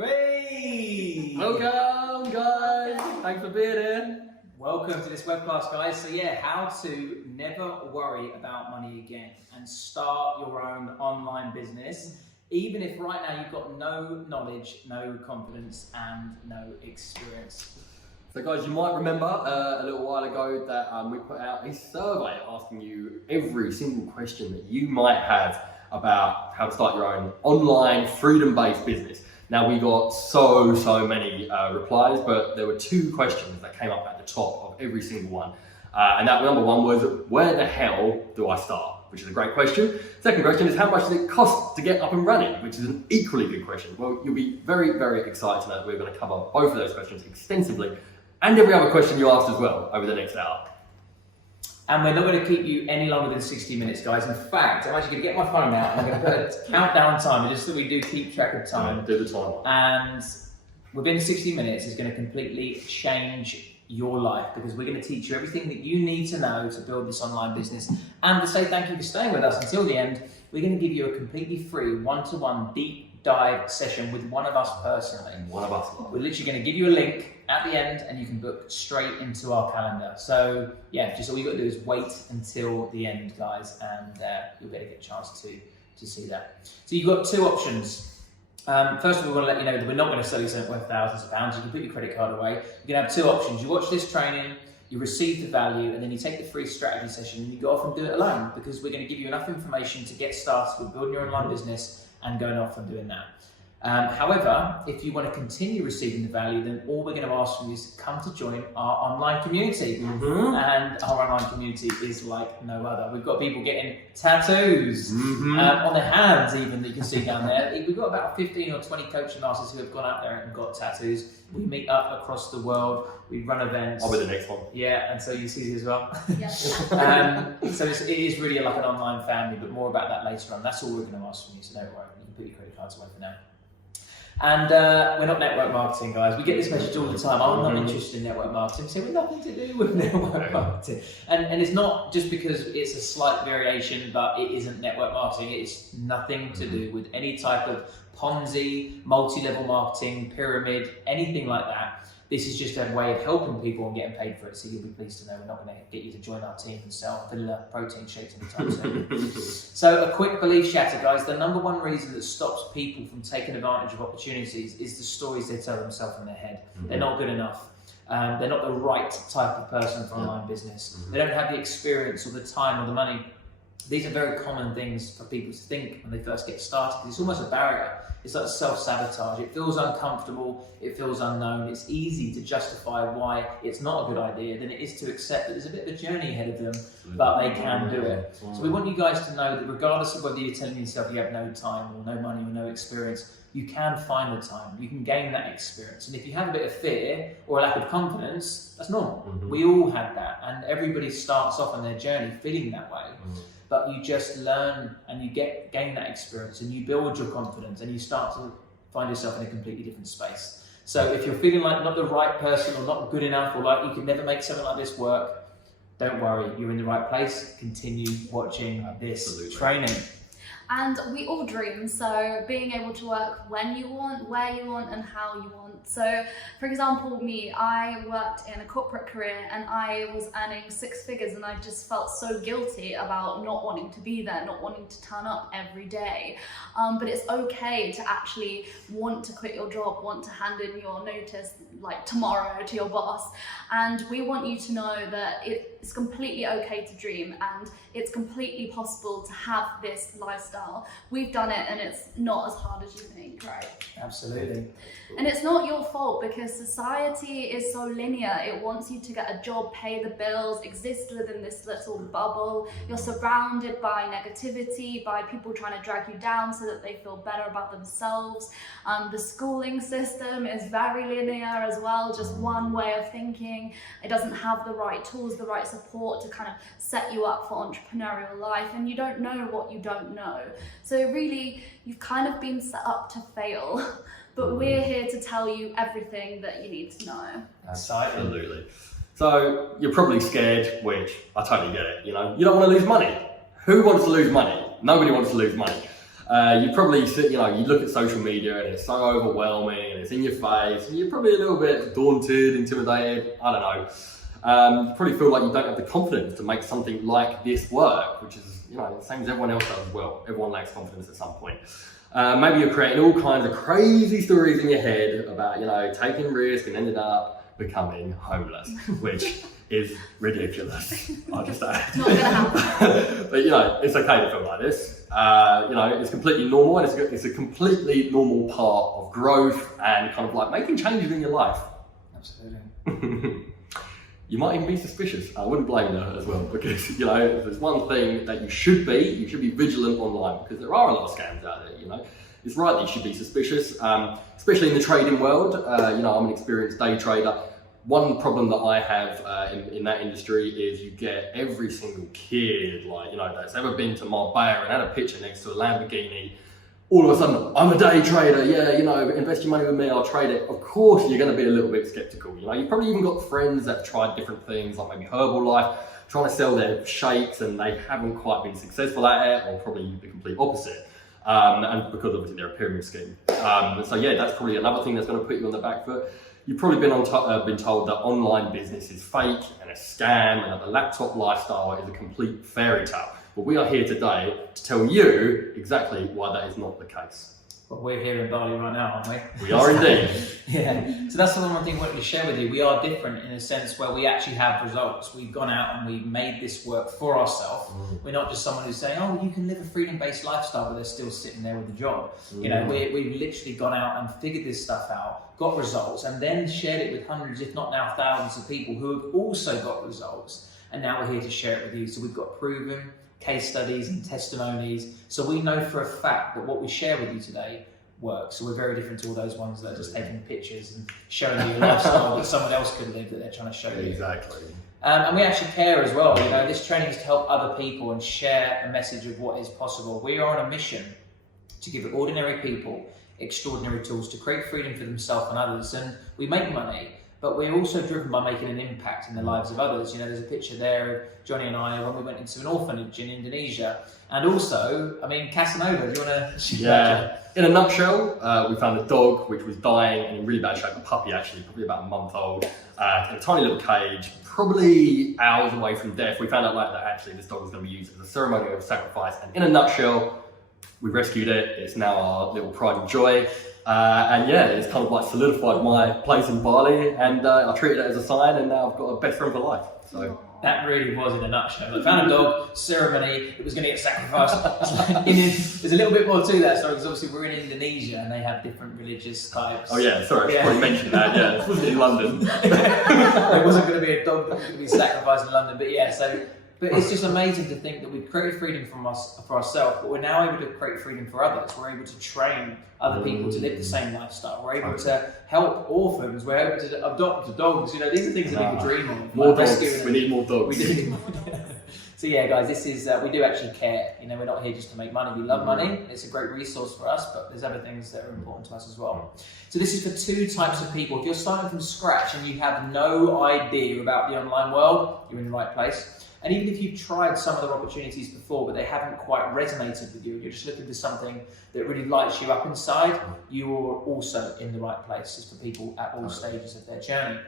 Hey! Welcome, guys. Thanks for being here. Welcome to this web class, guys. So yeah, how to never worry about money again and start your own online business, even if right now you've got no knowledge, no confidence, and no experience. So guys, you might remember a little while ago that we put out a survey asking you every single question that you might have about how to start your own online freedom-based business. Now we got so many replies, but there were two questions that came up at the top of every single one. And that number one was, where the hell do I start? Which is a great question. Second question is, how much does it cost to get up and running? Which is an equally good question. Well, you'll be very excited to know that we're going to cover both of those questions extensively and every other question you asked as well over the next hour. And we're not going to keep you any longer than 60 minutes, guys. In fact, I'm actually going to get my phone out and I'm going to put a countdown timer just so we do keep track of time. Do the time. And within 60 minutes is going to completely change your life, because we're going to teach you everything that you need to know to build this online business. And to say thank you for staying with us until the end, we're going to give you a completely free one-to-one deep dive session with one of us personally. One of us. We're literally going to give you a link at the end and you can book straight into our calendar. So yeah, just all you got to do is wait until the end, guys, and you'll be able to get a chance to see that. So you've got two options. First of all, we want to let you know that we're not going to sell you something worth thousands of pounds. You can put your credit card away. You can have two options. You watch this training, you receive the value, and then you take the free strategy session and you go off and do it alone, because we're going to give you enough information to get started with building your online business and going off and doing that. However, if you want to continue receiving the value, then all we're going to ask from you is come to join our online community. And our online community is like no other. We've got people getting tattoos on their hands, even, that you can see down there. We've got about 15 or 20 coaching masters who have gone out there and got tattoos. We meet up across the world. We run events. I'll be the next one. Yeah, and so you see as well. Yeah. So it is really like an online family, but more about that later on. That's all we're going to ask from you, so don't worry. You can put your credit cards away for now. And we're not network marketing, guys. We get this message all the time. I'm not interested in network marketing. We say we've nothing to do with network marketing. And it's not just because it's a slight variation, but it isn't network marketing. It's nothing to do with any type of Ponzi, multi-level marketing, pyramid, anything like that. This is just a way of helping people and getting paid for it. So you'll be pleased to know we're not going to get you to join our team and sell vanilla protein shakes anytime soon. So a quick belief shatter, guys. The number one reason that stops people from taking advantage of opportunities is the stories they tell themselves in their head. They're not good enough. They're not the right type of person for online business. They don't have the experience or the time or the money. These are very common things for people to think when they first get started. It's almost a barrier. It's like self-sabotage. It feels uncomfortable, it feels unknown. It's easy to justify why it's not a good idea than it is to accept that there's a bit of a journey ahead of them, but they can do it. So we want you guys to know that regardless of whether you're telling yourself you have no time or no money or no experience, you can find the time, you can gain that experience. And if you have a bit of fear or a lack of confidence, that's normal. We all have that, and everybody starts off on their journey feeling that way. But you just learn and you gain that experience and you build your confidence and you start to find yourself in a completely different space. So if you're feeling like not the right person or not good enough or like you could never make something like this work, don't worry, you're in the right place. Continue watching this training. And we all dream, so being able to work when you want, where you want, and how you want. So, for example, me, I worked in a corporate career and I was earning 6 figures and I just felt so guilty about not wanting to be there, not wanting to turn up every day. But it's okay to actually want to quit your job, want to hand in your notice like tomorrow to your boss. And we want you to know that it's completely okay to dream and it's completely possible to have this lifestyle. We've done it and it's not as hard as you think, right? Absolutely. And it's not your fault because society is so linear. It wants you to get a job, pay the bills, exist within this little bubble. You're surrounded by negativity, by people trying to drag you down so that they feel better about themselves. The schooling system is very linear as well, just one way of thinking. It doesn't have the right tools, the right support to kind of set you up for entrepreneurial life, and you don't know what you don't know. So really, you've kind of been set up to fail. But we're here to tell you everything that you need to know. Absolutely. So you're probably scared, which I totally get it. You know, you don't want to lose money. Who wants to lose money? Nobody wants to lose money. You probably, you look at social media and it's so overwhelming and it's in your face and you're probably a little bit daunted, intimidated, I don't know. You probably feel like you don't have the confidence to make something like this work, which is, the same as everyone else does as well. Everyone lacks confidence at some point. Maybe you're creating all kinds of crazy stories in your head about, taking risks and ending up becoming homeless, which is ridiculous. I'll just say. Not gonna happen. But it's okay to feel like this. It's completely normal, and it's a completely normal part of growth and kind of like making changes in your life. Absolutely. You might even be suspicious. I wouldn't blame her as well, because if there's one thing that you should be vigilant online, because there are a lot of scams out there. It's right that you should be suspicious, especially in the trading world. I'm an experienced day trader. One problem that I have in that industry is you get every single kid that's ever been to Marbella and had a picture next to a Lamborghini. All of a sudden, I'm a day trader, invest your money with me, I'll trade it. Of course, you're going to be a little bit skeptical. You've probably even got friends that have tried different things, like maybe Herbalife, trying to sell their shakes and they haven't quite been successful at it, or probably the complete opposite. And because obviously they're a pyramid scheme. That's probably another thing that's going to put you on the back foot. You've probably been told that online business is fake and a scam, and that the laptop lifestyle is a complete fairy tale. But we are here today to tell you exactly why that is not the case. Well, we're here in Bali right now, aren't we? We are indeed. Yeah. So that's the one thing I wanted to share with you. We are different in a sense where we actually have results. We've gone out and we've made this work for ourselves. We're not just someone who's saying, oh, you can live a freedom-based lifestyle, but they're still sitting there with a job. We've literally gone out and figured this stuff out, got results, and then shared it with hundreds, if not now thousands of people who have also got results. And now we're here to share it with you. So we've got proven case studies and testimonies. So we know for a fact that what we share with you today works. So we're very different to all those ones that are just taking pictures and showing you a lifestyle that someone else could live that they're trying to show you. Exactly. And we actually care as well. This training is to help other people and share a message of what is possible. We are on a mission to give ordinary people extraordinary tools to create freedom for themselves and others. And we make money, but we're also driven by making an impact in the lives of others. There's a picture there of Johnny and I when we went into an orphanage in Indonesia. And also, Casanova, do you want to share that? In a nutshell, we found a dog which was dying and in really bad shape, a puppy actually, probably about a month old, in a tiny little cage, probably hours away from death. We found out later that actually this dog was going to be used as a ceremony of sacrifice. And in a nutshell, we rescued it. It's now our little pride and joy. It's kind of like solidified my place in Bali, and I treated it as a sign, and now I've got a best friend for life. So that really was in a nutshell. I found a dog, ceremony, it was going to get sacrificed. There's a little bit more to that story, because obviously we're in Indonesia and they have different religious types. Oh yeah, sorry, I should probably mention that. Yeah, this wasn't in London. There wasn't going to be a dog that was going to be sacrificed in London, but it's just amazing to think that we've created freedom for ourselves, but we're now able to create freedom for others. We're able to train other people to live the same lifestyle. We're able to help orphans. We're able to adopt dogs. These are things that people dream of. More dogs. We need more dogs. We do. So guys, this is we do actually care. We're not here just to make money. We love money. It's a great resource for us, but there's other things that are important to us as well. So this is for two types of people. If you're starting from scratch and you have no idea about the online world, you're in the right place. And even if you've tried some other opportunities before, but they haven't quite resonated with you, you're just looking for something that really lights you up inside, you are also in the right place. It's for people at all stages of their journey.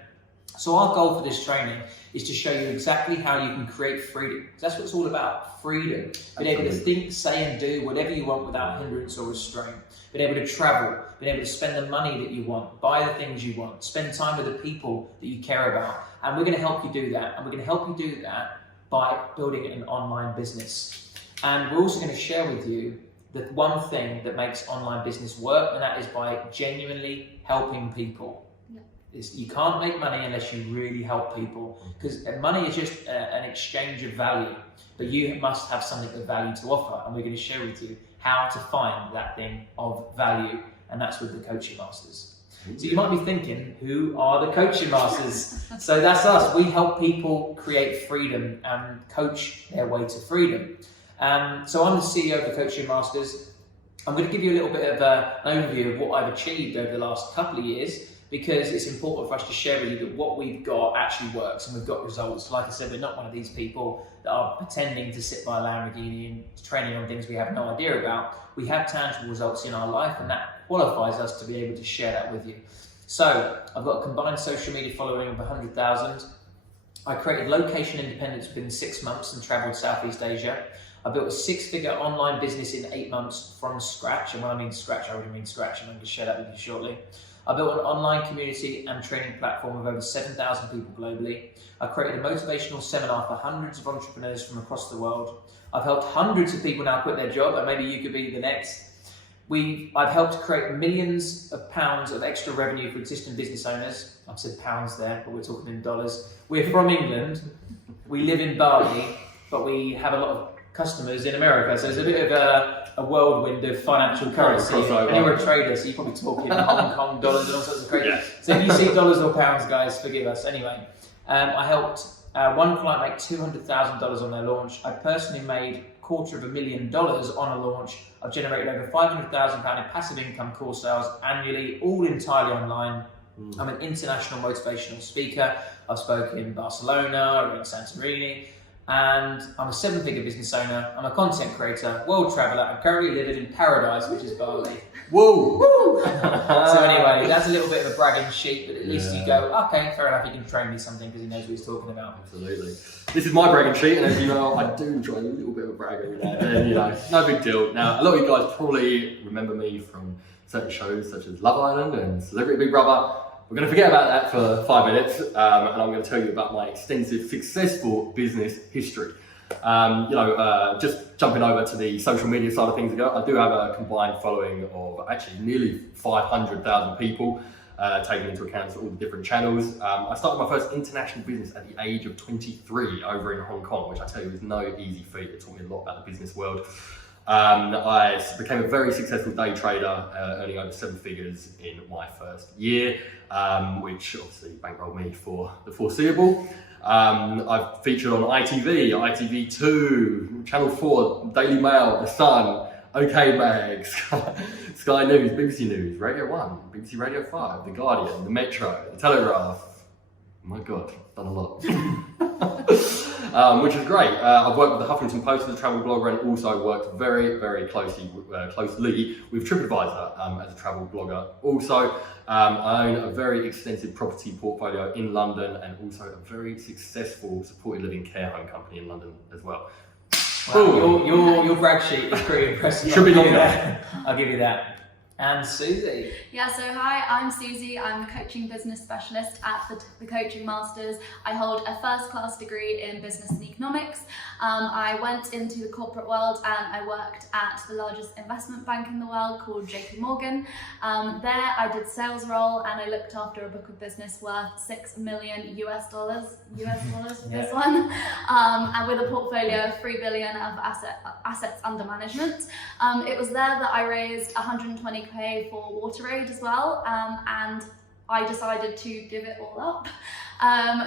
So our goal for this training is to show you exactly how you can create freedom. That's what it's all about, freedom. Being able to think, say and do whatever you want without hindrance or restraint. Being able to travel, being able to spend the money that you want, buy the things you want, spend time with the people that you care about. And we're going to help you do that. And we're going to help you do that by building an online business. And we're also going to share with you the one thing that makes online business work, and that is by genuinely helping people. You can't make money unless you really help people, because money is just an exchange of value, but you must have something of value to offer, and we're going to share with you how to find that thing of value, and that's with the Coaching Masters. So you might be thinking, who are the Coaching Masters? So that's us. We help people create freedom and coach their way to freedom. So I'm the CEO of the Coaching Masters. I'm going to give you a little bit of an overview of what I've achieved over the last couple of years, because it's important for us to share with you that what we've got actually works and we've got results. Like I said, we're not one of these people that are pretending to sit by a Lamborghini and training on things we have no idea about. We have tangible results in our life, and that qualifies us to be able to share that with you. So I've got a combined social media following of 100,000. I created location independence within 6 months and travelled Southeast Asia. I built a 6-figure online business in 8 months from scratch. And when I mean scratch, I really mean scratch, and I'm going to share that with you shortly. I built an online community and training platform of over 7,000 people globally. I created a motivational seminar for hundreds of entrepreneurs from across the world. I've helped hundreds of people now quit their job, and maybe you could be the next. I've helped create millions of pounds of extra revenue for existing business owners. I've said pounds there, but we're talking in dollars. We're from England. We live in Bali, but we have a lot of customers in America. So there's a bit of a whirlwind of financial currency. And you're a trader, so you're probably talking Hong Kong dollars and all sorts of crazy. Yeah. So if you see dollars or pounds, guys, forgive us. Anyway, I helped one client make $200,000 on their launch. I personally made $250,000 on a launch. I've generated over £500,000 in passive income core sales annually, all entirely online. I'm an international motivational speaker. I've spoken in Barcelona or in Santorini, and I'm a 7-figure business owner. I'm a content creator, world traveller. I'm currently living in paradise, which is Bali. Whoa! Woo! So anyway, that's a little bit of a bragging sheet, but at least you go, okay, fair enough, he can train me something because he knows what he's talking about. Absolutely. This is my bragging sheet, and as you know, I do enjoy a little bit of a brag every now and then, you know, no big deal. Now, a lot of you guys probably remember me from certain shows such as Love Island and Celebrity Big Brother. We're going to forget about that for 5 minutes, and I'm going to tell you about my extensive, successful business history. Just jumping over to the social media side of things ago, I do have a combined following of actually nearly 500,000 people, taking into account all the different channels. I started my first international business at the age of 23 over in Hong Kong, which I tell you is no easy feat. It taught me a lot about the business world. I became a very successful day trader, earning over 7 figures in my first year, which obviously bankrolled me for the foreseeable. I've featured on ITV, ITV2, Channel 4, Daily Mail, The Sun, OK Mag, Sky News, BBC News, Radio 1, BBC Radio 5, The Guardian, The Metro, The Telegraph. Oh my God, done a lot. Which is great. I've worked with the Huffington Post as a travel blogger, and also worked very, very closely with TripAdvisor as a travel blogger. Also, I own a very extensive property portfolio in London, and also a very successful supported living care home company in London as well. Wow, your brag sheet is pretty impressive. Should be longer. I'll give you that. And Susie. Yeah, so hi, I'm Susie. I'm a coaching business specialist at the Coaching Masters. I hold a first-class degree in business and economics. I went into the corporate world and I worked at the largest investment bank in the world called JP Morgan. There I did sales role, and I looked after a book of business worth $6 million US dollars for this one, and with a portfolio of $3 billion of assets under management. It was there that I raised 120k for WaterAid as well, and I decided to give it all up.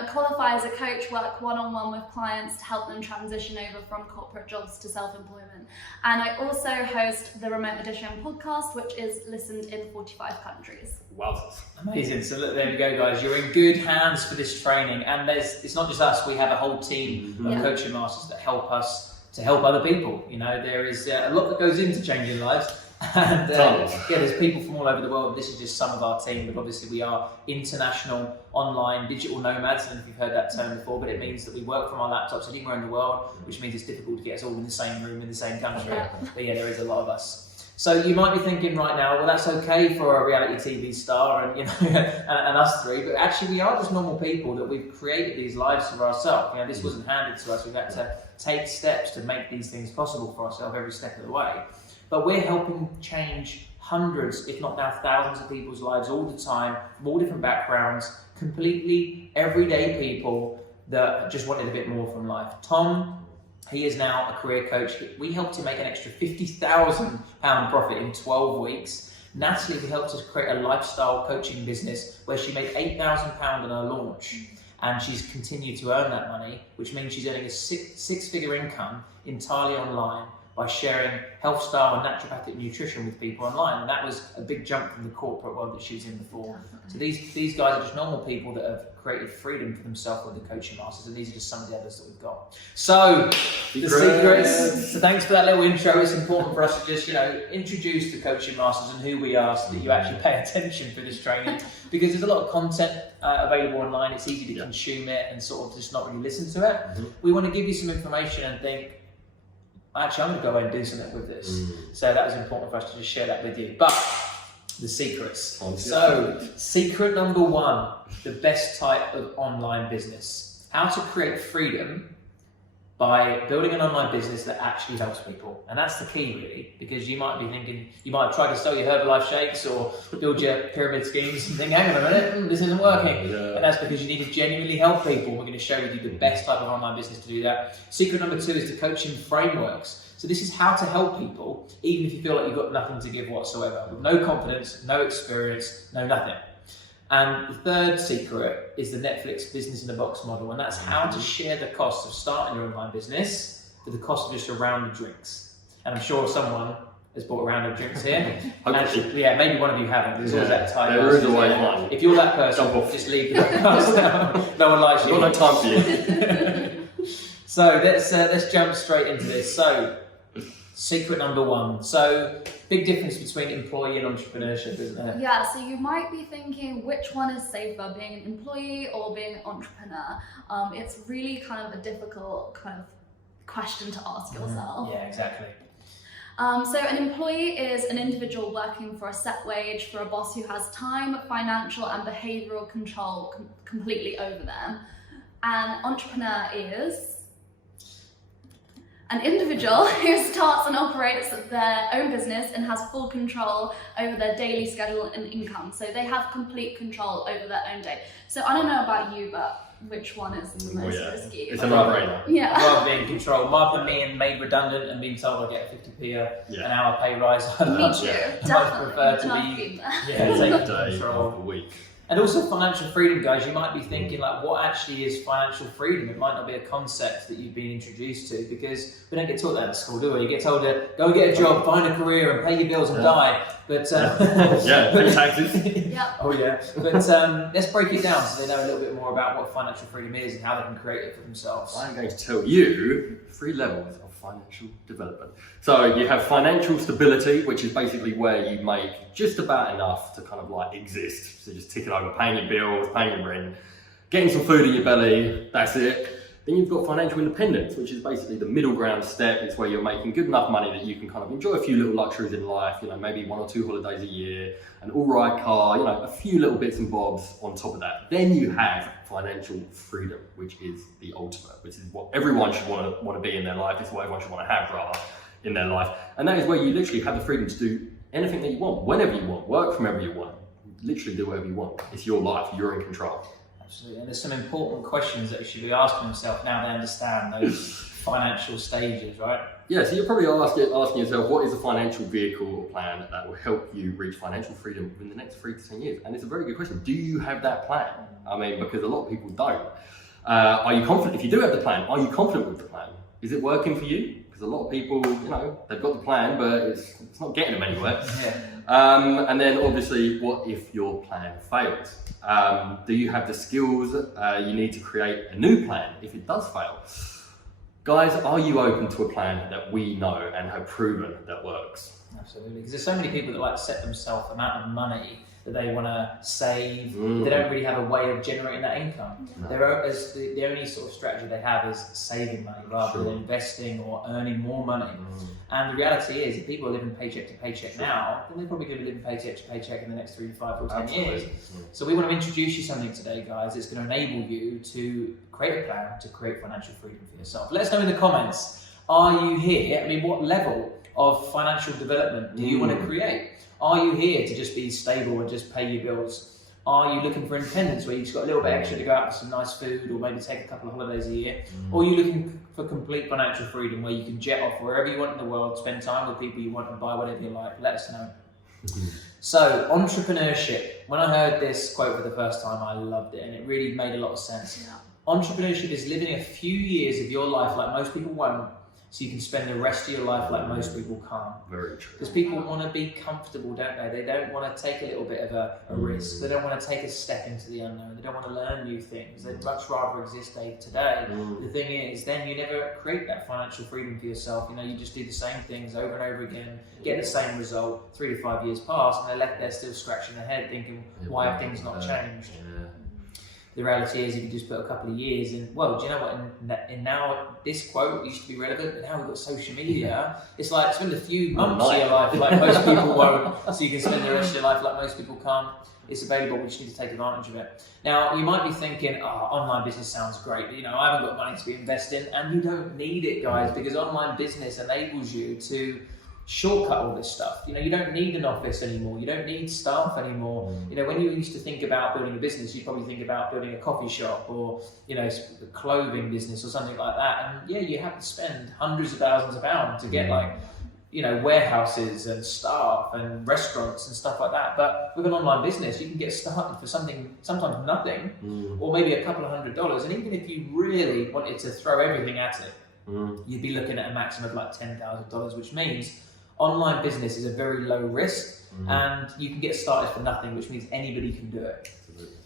Qualify as a coach, work one-on-one with clients to help them transition over from corporate jobs to self-employment. And I also host the Remote Edition podcast, which is listened in 45 countries. Wowzers. Amazing. So look, there we go, guys. You're in good hands for this training. And it's not just us. We have a whole team of coaching masters that help us to help other people. You know, there is a lot that goes into changing lives. And there's people from all over the world. This is just some of our team, but obviously we are international, online, digital nomads. I don't know if you've heard that term before, but it means that we work from our laptops anywhere in the world, which means it's difficult to get us all in the same room, in the same country. But yeah, there is a lot of us. So you might be thinking right now, well, that's okay for a reality TV star and and us three, but actually we are just normal people that we've created these lives for ourselves. This wasn't handed to us. We've had to take steps to make these things possible for ourselves every step of the way. But we're helping change hundreds, if not now thousands of people's lives all the time, from all different backgrounds, completely everyday people that just wanted a bit more from life. Tom, he is now a career coach. We helped him make an extra £50,000 profit in 12 weeks. Natalie, we helped us create a lifestyle coaching business where she made £8,000 on her launch. And she's continued to earn that money, which means she's earning a six-figure income entirely online. by sharing health style and naturopathic nutrition with people online. And that was a big jump from the corporate world that she was in before. So these guys are just normal people that have created freedom for themselves with the coaching masters, and these are just some of the others that we've got. So the secrets. So thanks for that little intro. It's important for us to just, introduce the coaching masters and who we are, so that you actually pay attention for this training, because there's a lot of content available online. It's easy to consume it and sort of just not really listen to it. We want to give you some information and think, actually, I'm going to go away and do something with this. So that was important for us to just share that with you. But the secrets. So, secret number 1, the best type of online business. How to create freedom by building an online business that actually helps people. And that's the key, really, because you might be thinking, you might have tried to sell your Herbalife shakes or build your pyramid schemes and think, hang on a minute, this isn't working. And that's because you need to genuinely help people. We're going to show you the best type of online business to do that. Secret number 2 is the coaching frameworks. So this is how to help people, even if you feel like you've got nothing to give whatsoever, with no confidence, no experience, no nothing. And the third secret is the Netflix business in a box model, and that's how to share the cost of starting your online business for the cost of just a round of drinks. And I'm sure someone has bought a round of drinks here. Actually, yeah, maybe one of you haven't. There's always that type. There is always one. If you're that person, just leave the podcast now. No one likes you. Got no time for you. So let's jump straight into this. So, secret number 1. So, big difference between employee and entrepreneurship, isn't there? Yeah, so you might be thinking, which one is safer, being an employee or being an entrepreneur? It's really kind of a difficult kind of question to ask yourself. Yeah, exactly. So an employee is an individual working for a set wage for a boss who has time, financial and behavioural control completely over them. An entrepreneur is an individual who starts and operates their own business and has full control over their daily schedule and income. So they have complete control over their own day. So I don't know about you, but which one is the most risky? It's a no-brainer. Yeah. I'd rather be in control, rather than being made redundant and being told I'll get a 50p an hour pay rise. Me too, I definitely. prefer to be taking control. A week. And also financial freedom, guys. You might be thinking, like, what actually is financial freedom? It might not be a concept that you've been introduced to, because we don't get taught that at school, do we? You get told to go and get a job, find a career, and pay your bills and die. But pay taxes. Yeah. Oh yeah. But let's break it down so they know a little bit more about what financial freedom is and how they can create it for themselves. I'm going to tell you 3 levels of financial development. So you have financial stability, which is basically where you make just about enough to kind of like exist. So just ticking over, paying your bills, paying your rent, getting some food in your belly, that's it. Then you've got financial independence, which is basically the middle ground step. It's where you're making good enough money that you can kind of enjoy a few little luxuries in life, maybe 1 or 2 holidays a year, an all-right car, a few little bits and bobs on top of that. Then you have financial freedom, which is the ultimate, which is what everyone should want to be in their life. It's what everyone should want to have, rather, in their life. And that is where you literally have the freedom to do anything that you want, whenever you want, work from wherever you want, literally do whatever you want. It's your life, you're in control. Absolutely. And there's some important questions that you should be asking yourself now they understand those financial stages, right? Yeah, so you're probably asking yourself, what is a financial vehicle or plan that will help you reach financial freedom within the next 3 to 10 years? And it's a very good question. Do you have that plan? I mean, because a lot of people don't. Are you confident? If you do have the plan, are you confident with the plan? Is it working for you? Because a lot of people, they've got the plan, but it's not getting them anywhere. Yeah. And then obviously, what if your plan fails? Do you have the skills you need to create a new plan if it does fail? Guys, are you open to a plan that we know and have proven that works? Absolutely, because there's so many people that like set themselves the amount of money that they want to save. They don't really have a way of generating that income. No. The only sort of strategy they have is saving money rather than investing or earning more money. And the reality is, if people are living paycheck to paycheck now, then they're probably going to be living paycheck to paycheck in the next 3 to 5 or 10 years. So we want to introduce you something today, guys, that's going to enable you to create a plan to create financial freedom for yourself. Let us know in the comments, are you here? I mean, what level of financial development do you want to create? Are you here to just be stable and just pay your bills? Are you looking for independence where you've just got a little bit extra to go out for some nice food or maybe take a couple of holidays a year? Or are you looking for complete financial freedom where you can jet off wherever you want in the world, spend time with people you want and buy whatever you like? Let us know. So, entrepreneurship. When I heard this quote for the first time, I loved it and it really made a lot of sense. Entrepreneurship is living a few years of your life like most people won't, so you can spend the rest of your life like most people can't. Very true. Because people want to be comfortable, don't they? They don't want to take a little bit of a risk. They don't want to take a step into the unknown. They don't want to learn new things. They'd much rather exist day to day. The thing is, then you never create that financial freedom for yourself. You know, you just do the same things over and over again, get the same result. 3 to 5 years pass, and they're still scratching their head, thinking, why have things not changed? The reality is, if you just put a couple of years in, well, do you know what? And now this quote used to be relevant, but now we've got social media. It's like spend a few months of your life like most people won't, so you can spend the rest of your life like most people can't. It's available. We just need to take advantage of it. Now, you might be thinking, oh, online business sounds great, but I haven't got money to be investing, and you don't need it, guys, because online business enables you to shortcut all this stuff. You don't need an office anymore. You don't need staff anymore. When you used to think about building a business, you'd probably think about building a coffee shop or a clothing business or something like that. And yeah, you have to spend hundreds of thousands of pounds to get warehouses and staff and restaurants and stuff like that. But with an online business, you can get started for something, sometimes nothing, or maybe a couple of $100. And even if you really wanted to throw everything at it, you'd be looking at a maximum of like $10,000, which means online business is a very low risk, and you can get started for nothing, which means anybody can do it. Absolutely.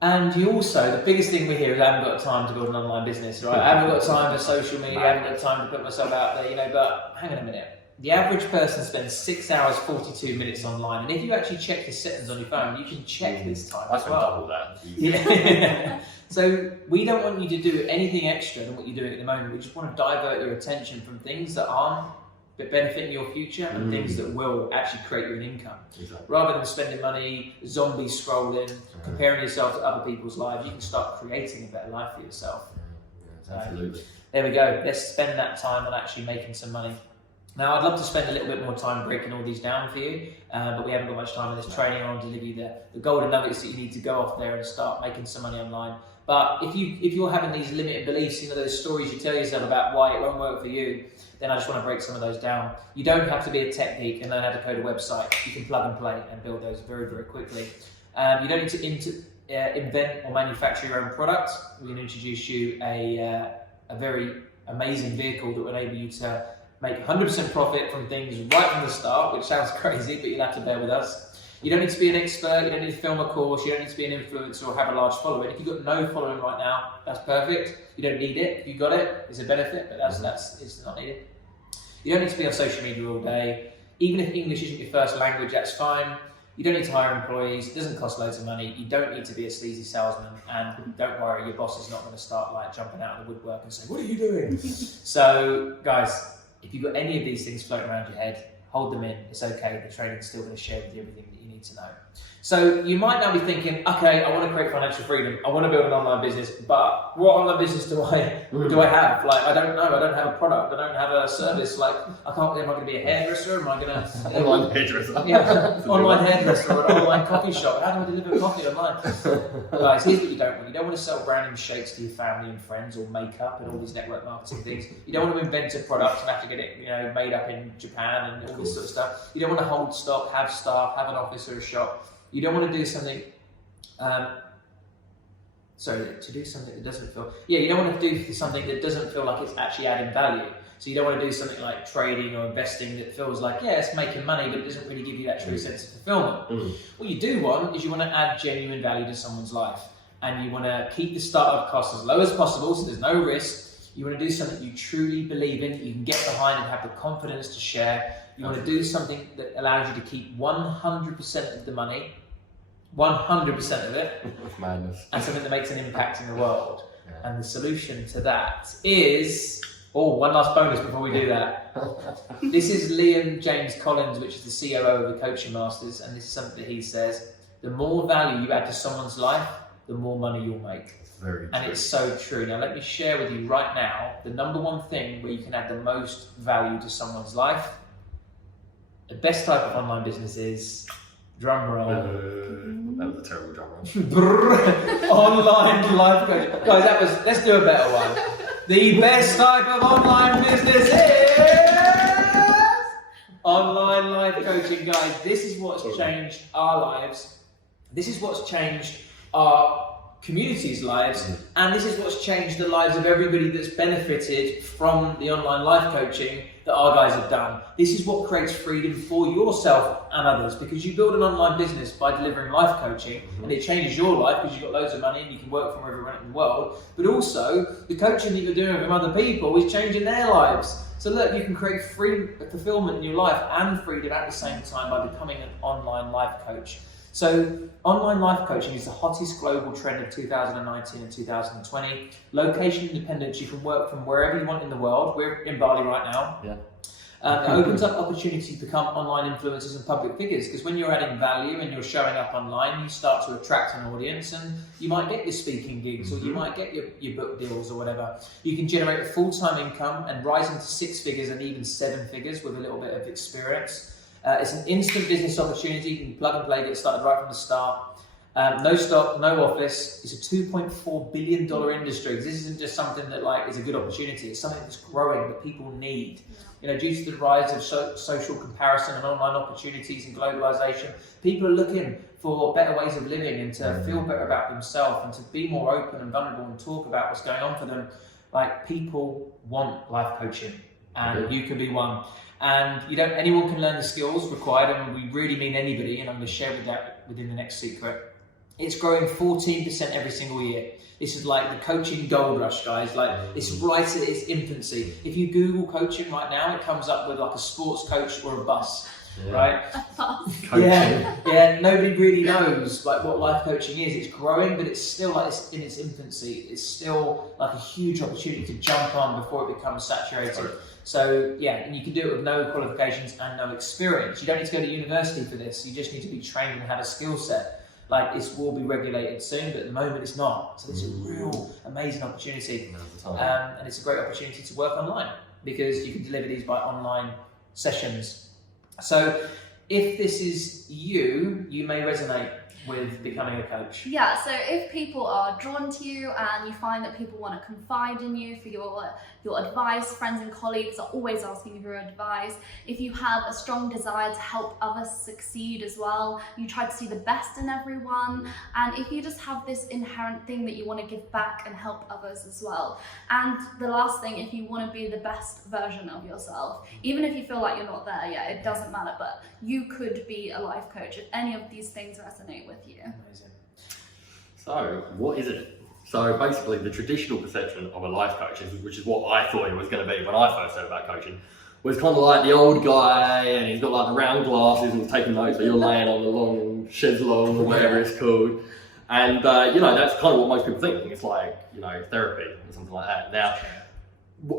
And you also, the biggest thing we hear is I haven't got time to build an online business, right? I haven't got time for social media, I haven't got time to put myself out there, but hang on a minute. The average person spends 6 hours, 42 minutes online, and if you actually check the settings on your phone, you can check this time as well. Double that. Yeah. So we don't want you to do anything extra than what you're doing at the moment. We just want to divert your attention from things that aren't benefiting your future and things that will actually create you an income. Exactly. Rather than spending money, zombie scrolling, comparing yourself to other people's lives, you can start creating a better life for yourself. Absolutely. There we go. Let's spend that time on actually making some money. Now, I'd love to spend a little bit more time breaking all these down for you, but we haven't got much time in this training. I want to deliver you the golden nuggets that you need to go off there and start making some money online. But if you're having these limited beliefs, those stories you tell yourself about why it won't work for you, then I just want to break some of those down. You don't have to be a tech geek and learn how to code a website. You can plug and play and build those very, very quickly. You don't need to invent or manufacture your own product. We're going to introduce you a very amazing vehicle that will enable you to make 100% profit from things right from the start, which sounds crazy, but you'll have to bear with us. You don't need to be an expert, you don't need to film a course, you don't need to be an influencer or have a large following. If you've got no following right now, that's perfect. You don't need it. If you've got it, it's a benefit, but it's not needed. You don't need to be on social media all day. Even if English isn't your first language, that's fine. You don't need to hire employees, it doesn't cost loads of money. You don't need to be a sleazy salesman, and don't worry, your boss is not going to start jumping out of the woodwork and saying, what are you doing? So guys, if you've got any of these things floating around your head, hold them in. It's okay. The training's still going to share with you everything that you need to know. So you might now be thinking, okay, I want to create financial freedom. I want to build an online business, but what online business do I have? I don't know. I don't have a product. I don't have a service. Am I going to be a hairdresser? Am I going to... Online hairdresser. Yeah, online hairdresser or an online coffee shop. How do I deliver coffee online? Guys, here's what you don't want. You don't want to sell brand new shakes to your family and friends or makeup and all these network marketing things. You don't want to invent a product and have to get it made up in Japan and all this sort of stuff. You don't want to hold stock, have staff, have an office or a shop. You don't want to do something, to do something that doesn't feel, you don't want to do something that doesn't feel like it's actually adding value. So you don't want to do something like trading or investing that feels like, it's making money, but it doesn't really give you that true sense of fulfillment. What you do want is you want to add genuine value to someone's life. And you want to keep the startup costs as low as possible, so there's no risk. You want to do something you truly believe in, you can get behind and have the confidence to share. You want to do something that allows you to keep 100% of the money, 100% of it, madness, and something that makes an impact in the world. Yeah. And the solution to that is, one last bonus before we do that. This is Liam James Collins, which is the COO of the Coaching Masters, and this is something that he says, the more value you add to someone's life, the more money you'll make. Very true. And it's so true. Now let me share with you right now, the number one thing where you can add the most value to someone's life. The best type of online business is, drum roll. That was a terrible drum roll. Online life coaching. Guys, let's do a better one. The best type of online business is online life coaching. Guys, this is what's changed our lives. This is what's changed our community's lives, and this is what's changed the lives of everybody that's benefited from the online life coaching that our guys have done. This is what creates freedom for yourself and others, because you build an online business by delivering life coaching, and it changes your life because you've got loads of money and you can work from wherever in the world, but also the coaching that you're doing with other people is changing their lives. So look, you can create fulfillment in your life and freedom at the same time by becoming an online life coach. So online life coaching is the hottest global trend of 2019 and 2020. Location independence, you can work from wherever you want in the world. We're in Bali right now. Yeah. It opens up opportunities to become online influencers and public figures, because when you're adding value and you're showing up online, you start to attract an audience, and you might get your speaking gigs, or you might get your book deals or whatever. You can generate a full-time income and rise into 6 figures and even 7 figures with a little bit of experience. It's an instant business opportunity. You can plug and play, get started right from the start. No stock, no office. It's a $2.4 billion industry. This isn't just something that is a good opportunity. It's something that's growing that people need. Due to the rise of social comparison and online opportunities and globalization, people are looking for better ways of living and to feel better about themselves and to be more open and vulnerable and talk about what's going on for them. People want life coaching, and you can be one. And anyone can learn the skills required, and we really mean anybody, and I'm going to share with that within the next secret. It's growing 14% every single year. This is like the coaching gold rush, guys. It's right at its infancy. If you Google coaching right now, it comes up with a sports coach or a bus, right? Yeah, nobody really knows what life coaching is. It's growing, but it's still it's in its infancy. It's still a huge opportunity to jump on before it becomes saturated. So and you can do it with no qualifications and no experience. You don't need to go to university for this. You just need to be trained and have a skill set. This will be regulated soon, but at the moment it's not. So it's a real amazing opportunity. And it's a great opportunity to work online, because you can deliver these by online sessions. So if this is you may resonate with becoming a coach. Yeah, so if people are drawn to you and you find that people want to confide in you for your advice, friends and colleagues are always asking you for advice. If you have a strong desire to help others succeed as well, you try to see the best in everyone, and if you just have this inherent thing that you want to give back and help others as well. And the last thing, if you want to be the best version of yourself, even if you feel like you're not there yet, it doesn't matter, but you could be a life coach if any of these things resonate with you. Amazing. So, what is it? So basically, the traditional perception of a life coach, which is what I thought it was going to be when I first heard about coaching, was kind of like the old guy, and he's got the round glasses and he's taking notes, but you're laying on the long chaise-longue or whatever it's called. And that's kind of what most people think. It's therapy or something like that. Now,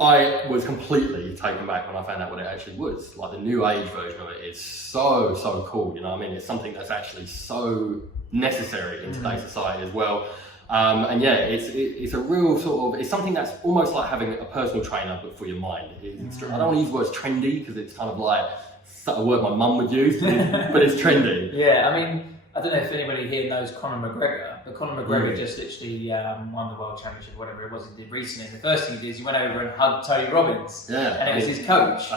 I was completely taken back when I found out what it actually was. The new age version of it is so cool. It's something that's actually so necessary in today's society as well. It's a real it's something that's almost like having a personal trainer, but for your mind. I don't want to use the words trendy, because it's kind of a word my mum would use, but it's trendy. Yeah, I don't know if anybody here knows Conor McGregor, but Conor McGregor just literally won the world championship, whatever it was he did recently. And the first thing he did is he went over and hugged Tony Robbins, and it was his coach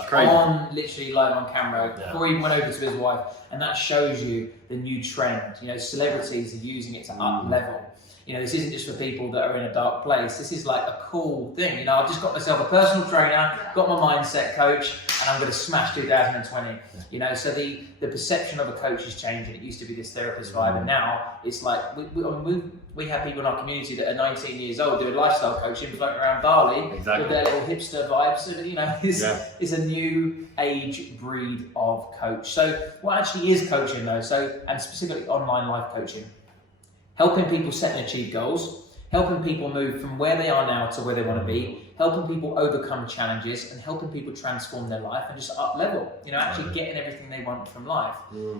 literally live on camera before he went over to his wife. And that shows you the new trend. Celebrities are using it to up level. This isn't just for people that are in a dark place. This is a cool thing. I've just got myself a personal trainer, got my mindset coach, and I'm going to smash 2020. So the perception of a coach is changing. It used to be this therapist vibe, and now it's we have people in our community that are 19 years old doing lifestyle coaching, floating around Bali with their little hipster vibes. So, it's a new age breed of coach. So what actually is coaching though? And specifically online life coaching. Helping people set and achieve goals, helping people move from where they are now to where they want to be, helping people overcome challenges, and helping people transform their life and just up level, actually getting everything they want from life.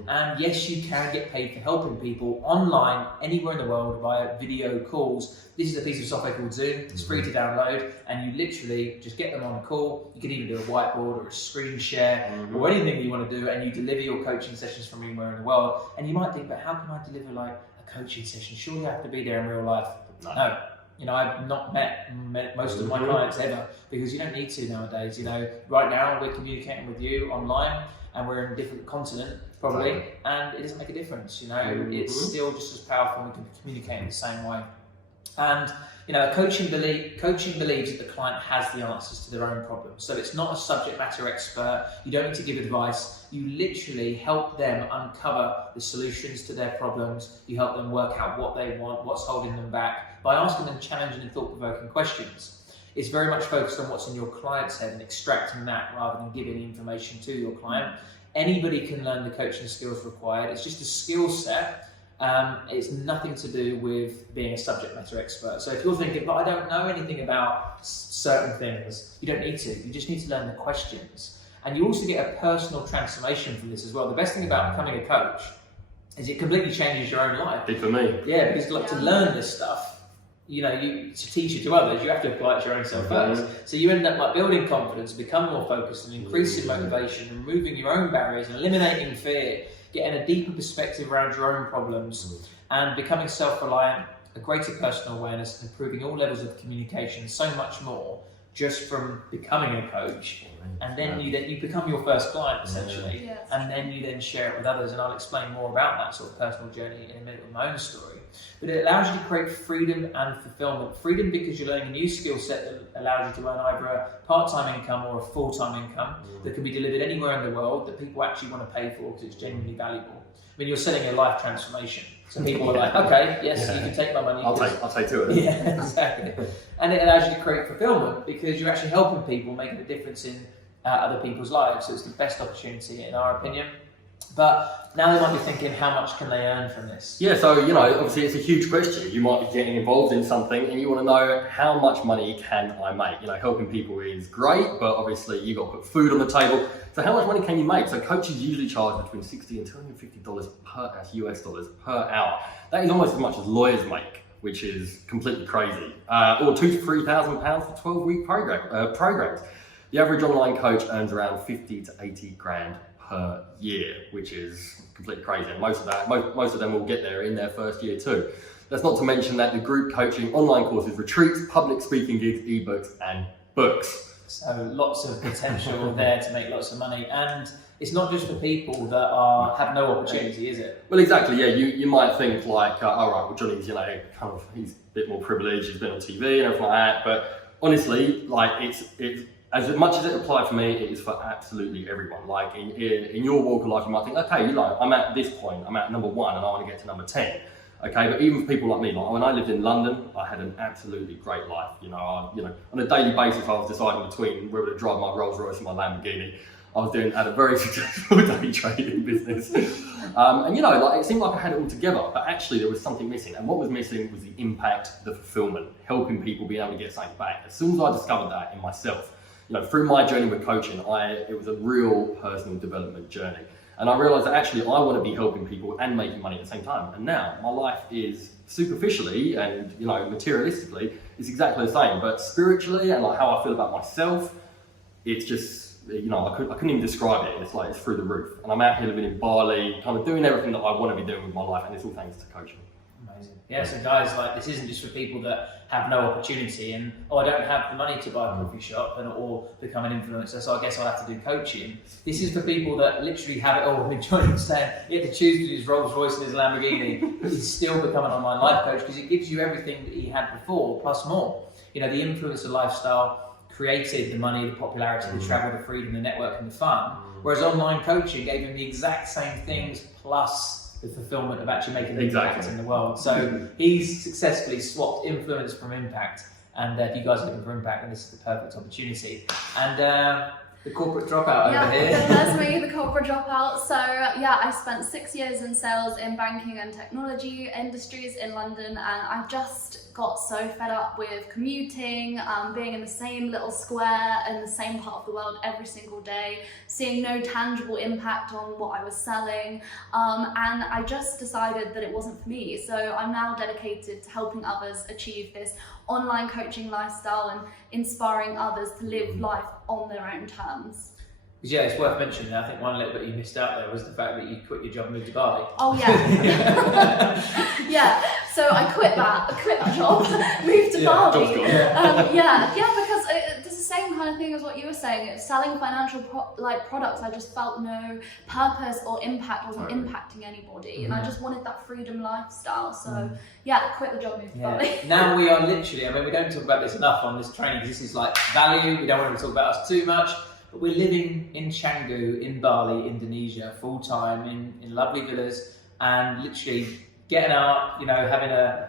And yes, you can get paid for helping people online, anywhere in the world, via video calls. This is a piece of software called Zoom. It's free to download, and you literally just get them on a call. You can even do a whiteboard or a screen share or anything you want to do, and you deliver your coaching sessions from anywhere in the world. And you might think, but how can I deliver a coaching session? Surely I have to be there in real life. No. I've not met most of my clients ever, because you don't need to nowadays. Right now we're communicating with you online, and we're in a different continent probably, and it doesn't make a difference. It's still just as powerful, and we can communicate in the same way. And coaching believes that the client has the answers to their own problems. So it's not a subject matter expert. You don't need to give advice. You literally help them uncover the solutions to their problems. You help them work out what they want, what's holding them back, by asking them challenging and thought-provoking questions. It's very much focused on what's in your client's head and extracting that rather than giving information to your client. Anybody can learn the coaching skills required. It's just a skill set. It's nothing to do with being a subject matter expert. So if you're thinking, but I don't know anything about certain things, you don't need to. You just need to learn the questions. And you also get a personal transformation from this as well. The best thing about becoming a coach is it completely changes your own life. Big for me. Yeah, because to learn this stuff, to teach it to others, you have to apply it to your own self first. So you end up building confidence, become more focused and increasing motivation, removing your own barriers and eliminating fear, getting a deeper perspective around your own problems and becoming self-reliant, a greater personal awareness, improving all levels of communication, so much more just from becoming a coach. And then you become your first client essentially, and then you then share it with others. And I'll explain more about that sort of personal journey in a minute with my own story. But it allows you to create freedom and fulfillment. Freedom because you're learning a new skill set that allows you to earn either a part-time income or a full-time income that can be delivered anywhere in the world that people actually want to pay for because it's genuinely valuable. I mean, you're selling a life transformation. So people are like, okay, yes, you can take my money. I'll take two of them. Yeah, exactly. And it allows you to create fulfillment because you're actually helping people, making a difference in other people's lives. So it's the best opportunity in our opinion. But now they might be thinking, how much can they earn from this? Yeah, so obviously it's a huge question. You might be getting involved in something and you want to know, how much money can I make? Helping people is great, but obviously you got to put food on the table. So how much money can you make? So coaches usually charge between $60 and $250 per US dollars per hour. That is almost as much as lawyers make, which is completely crazy. Or £2,000 to £3,000 for 12-week programs. The average online coach earns around 50 to 80 grand per year, which is completely crazy. And most of them will get there in their first year too. That's not to mention that the group coaching, online courses, retreats, public speaking gigs, ebooks, and books. So lots of potential there to make lots of money. And it's not just for people that have no opportunity, is it? Well, exactly. Yeah, you might think like, all right, well, Johnny's he's a bit more privileged, he's been on TV and everything like that. But honestly, it's as much as it applied for me, it is for absolutely everyone. Like in your walk of life, you might think, okay, I'm at this point, I'm at number 1 and I want to get to number 10. Okay, but even for people like me, when I lived in London, I had an absolutely great life. On a daily basis, I was deciding between whether to drive my Rolls Royce or my Lamborghini. I was had a very successful day trading business. It seemed like I had it all together, but actually there was something missing. And what was missing was the impact, the fulfillment, helping people be able to get something back. As soon as I discovered that in myself, through my journey with coaching, it was a real personal development journey. And I realized that actually I want to be helping people and making money at the same time. And now my life is superficially and, materialistically, it's exactly the same. But spiritually and how I feel about myself, it's just, I couldn't even describe it. It's through the roof. And I'm out here living in Bali, kind of doing everything that I want to be doing with my life. And it's all thanks to coaching. Amazing. Yeah, so guys, this isn't just for people that have no opportunity and, I don't have the money to buy a coffee shop or become an influencer, so I guess I'll have to do coaching. This is for people that literally have it all. Johnny was saying, he had to choose between his Rolls Royce and his Lamborghini. He's still become an online life coach because it gives you everything that he had before, plus more. The influencer lifestyle created the money, the popularity, the travel, the freedom, the network and the fun, whereas online coaching gave him the exact same things plus the fulfillment of actually making an impact in the world. So he's successfully swapped influence from impact. And if you guys are looking for impact, then this is the perfect opportunity. And the corporate dropout over here. There's me, the corporate dropout. So I spent 6 years in sales in banking and technology industries in London, and I just got so fed up with commuting, being in the same little square in the same part of the world every single day, seeing no tangible impact on what I was selling, and I just decided that it wasn't for me. So I'm now dedicated to helping others achieve this online coaching lifestyle and inspiring others to live life on their own terms. Yeah, it's worth mentioning. I think one little bit you missed out there was the fact that you quit your job and moved to Bali. Oh yeah. Yeah. So I quit that job, moved to Bali. Yeah. Because it's the same kind of thing as what you were saying. It's selling financial products. I just felt no purpose or impact, wasn't impacting anybody, and I just wanted that freedom lifestyle. So yeah, quit the job, move to Bali. Now we are literally, I mean, we don't talk about this enough on this training because this is like value. We don't want to talk about us too much, but we're living in Canggu, in Bali, Indonesia, full time in lovely villas, and literally getting out, you know,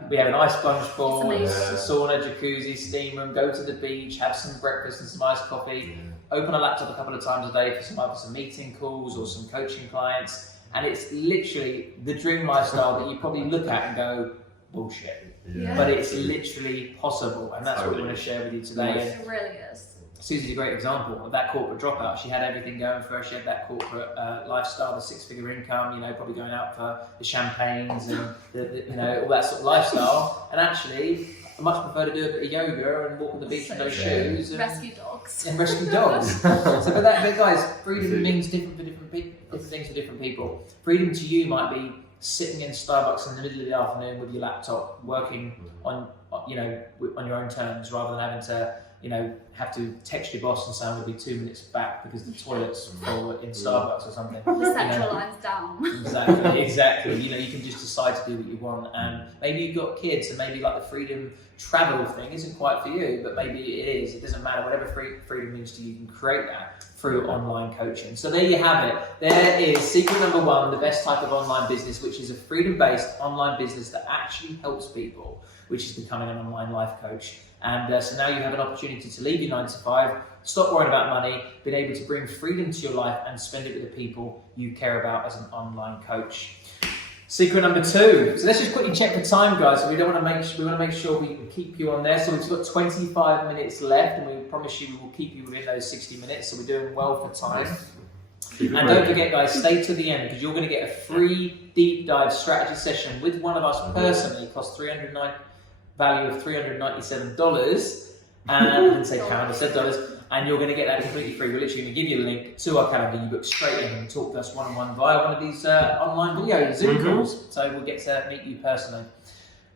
we have an ice plunge pool, a sauna, jacuzzi, steam room, go to the beach, have some breakfast and some iced coffee, open a laptop a couple of times a day for either some meeting calls or some coaching clients, and it's literally the dream lifestyle that you probably look at and go, bullshit. But it's literally possible, and that's what we want to share with you today. It really is. Susie's a great example of that corporate dropout. She had everything going for her. She had that corporate lifestyle, the six-figure income, you know, probably going out for the champagnes and you know, all that sort of lifestyle. And actually, I much prefer to do a bit of yoga and walk on the beach in those shoes. And rescue dogs. And rescue dogs. But guys, freedom means different things for different people. Freedom to you might be sitting in Starbucks in the middle of the afternoon with your laptop, working on your own terms, rather than having to, you know, have to text your boss and say I'm going to be 2 minutes back because the toilet's full in Starbucks or something. The central line's down. Exactly. You know, you can just decide to do what you want, and maybe you've got kids, and maybe like the freedom travel thing isn't quite for you, but maybe it is. It doesn't matter. Whatever freedom means to you, you can create that through online coaching. So there you have it. There is secret number one, the best type of online business, which is a freedom-based online business that actually helps people, which is becoming an online life coach. And so now you have an opportunity to leave your 9 to 5, stop worrying about money, being able to bring freedom to your life and spend it with the people you care about as an online coach. Secret number 2. So let's just quickly check the time, guys. So we want to make sure we keep you on there. So we've got 25 minutes left, and we promise you we will keep you within those 60 minutes. So we're doing well for time. And don't forget, guys, stay to the end because you're going to get a free deep dive strategy session with one of us personally. It costs value of $397, and I didn't say pound, I said dollars, and you're going to get that completely free. We're literally going to give you a link to our calendar. You book straight in and talk to us one-on-one via one of these online video Zoom calls. So we'll get to meet you personally.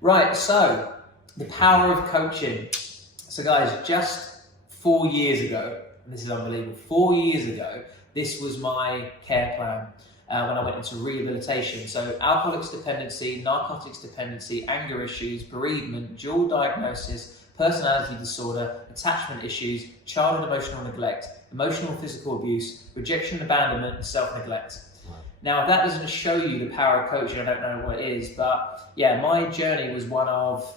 Right, so the power of coaching. So guys, just 4 years ago, and this is unbelievable, 4 years ago, this was my care plan. When I went into rehabilitation. So alcoholics dependency, narcotics dependency, anger issues, bereavement, dual diagnosis, personality disorder, attachment issues, child and emotional neglect, emotional and physical abuse, rejection, abandonment, and self-neglect. Right. Now, if that doesn't show you the power of coaching, I don't know what it is, but yeah, my journey was one of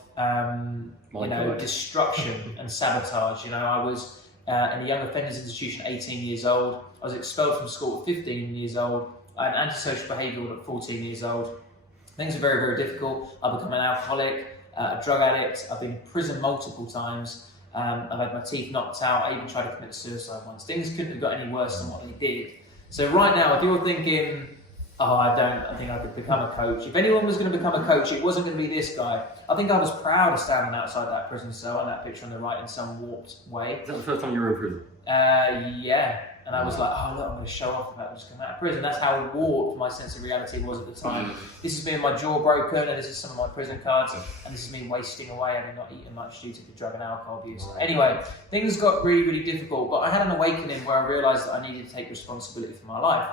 destruction and sabotage. You know, I was in a young offenders institution at 18 years old. I was expelled from school at 15 years old. I had antisocial behaviour at 14 years old. Things were very, very difficult. I've become an alcoholic, a drug addict. I've been in prison multiple times. I've had my teeth knocked out. I even tried to commit suicide once. Things couldn't have got any worse than what they did. So right now, if you're thinking, I think I could become a coach. If anyone was going to become a coach, it wasn't going to be this guy. I think I was proud of standing outside that prison cell and that picture on the right in some warped way. Is that the first time you were in prison? Yeah. And I was like, oh look, I'm going to show off about just coming out of prison. That's how warped my sense of reality was at the time. This has been my jaw broken, and this is some of my prison cards, and this is me wasting away and not eating much due to the drug and alcohol abuse. Anyway, things got really, really difficult, but I had an awakening where I realised that I needed to take responsibility for my life.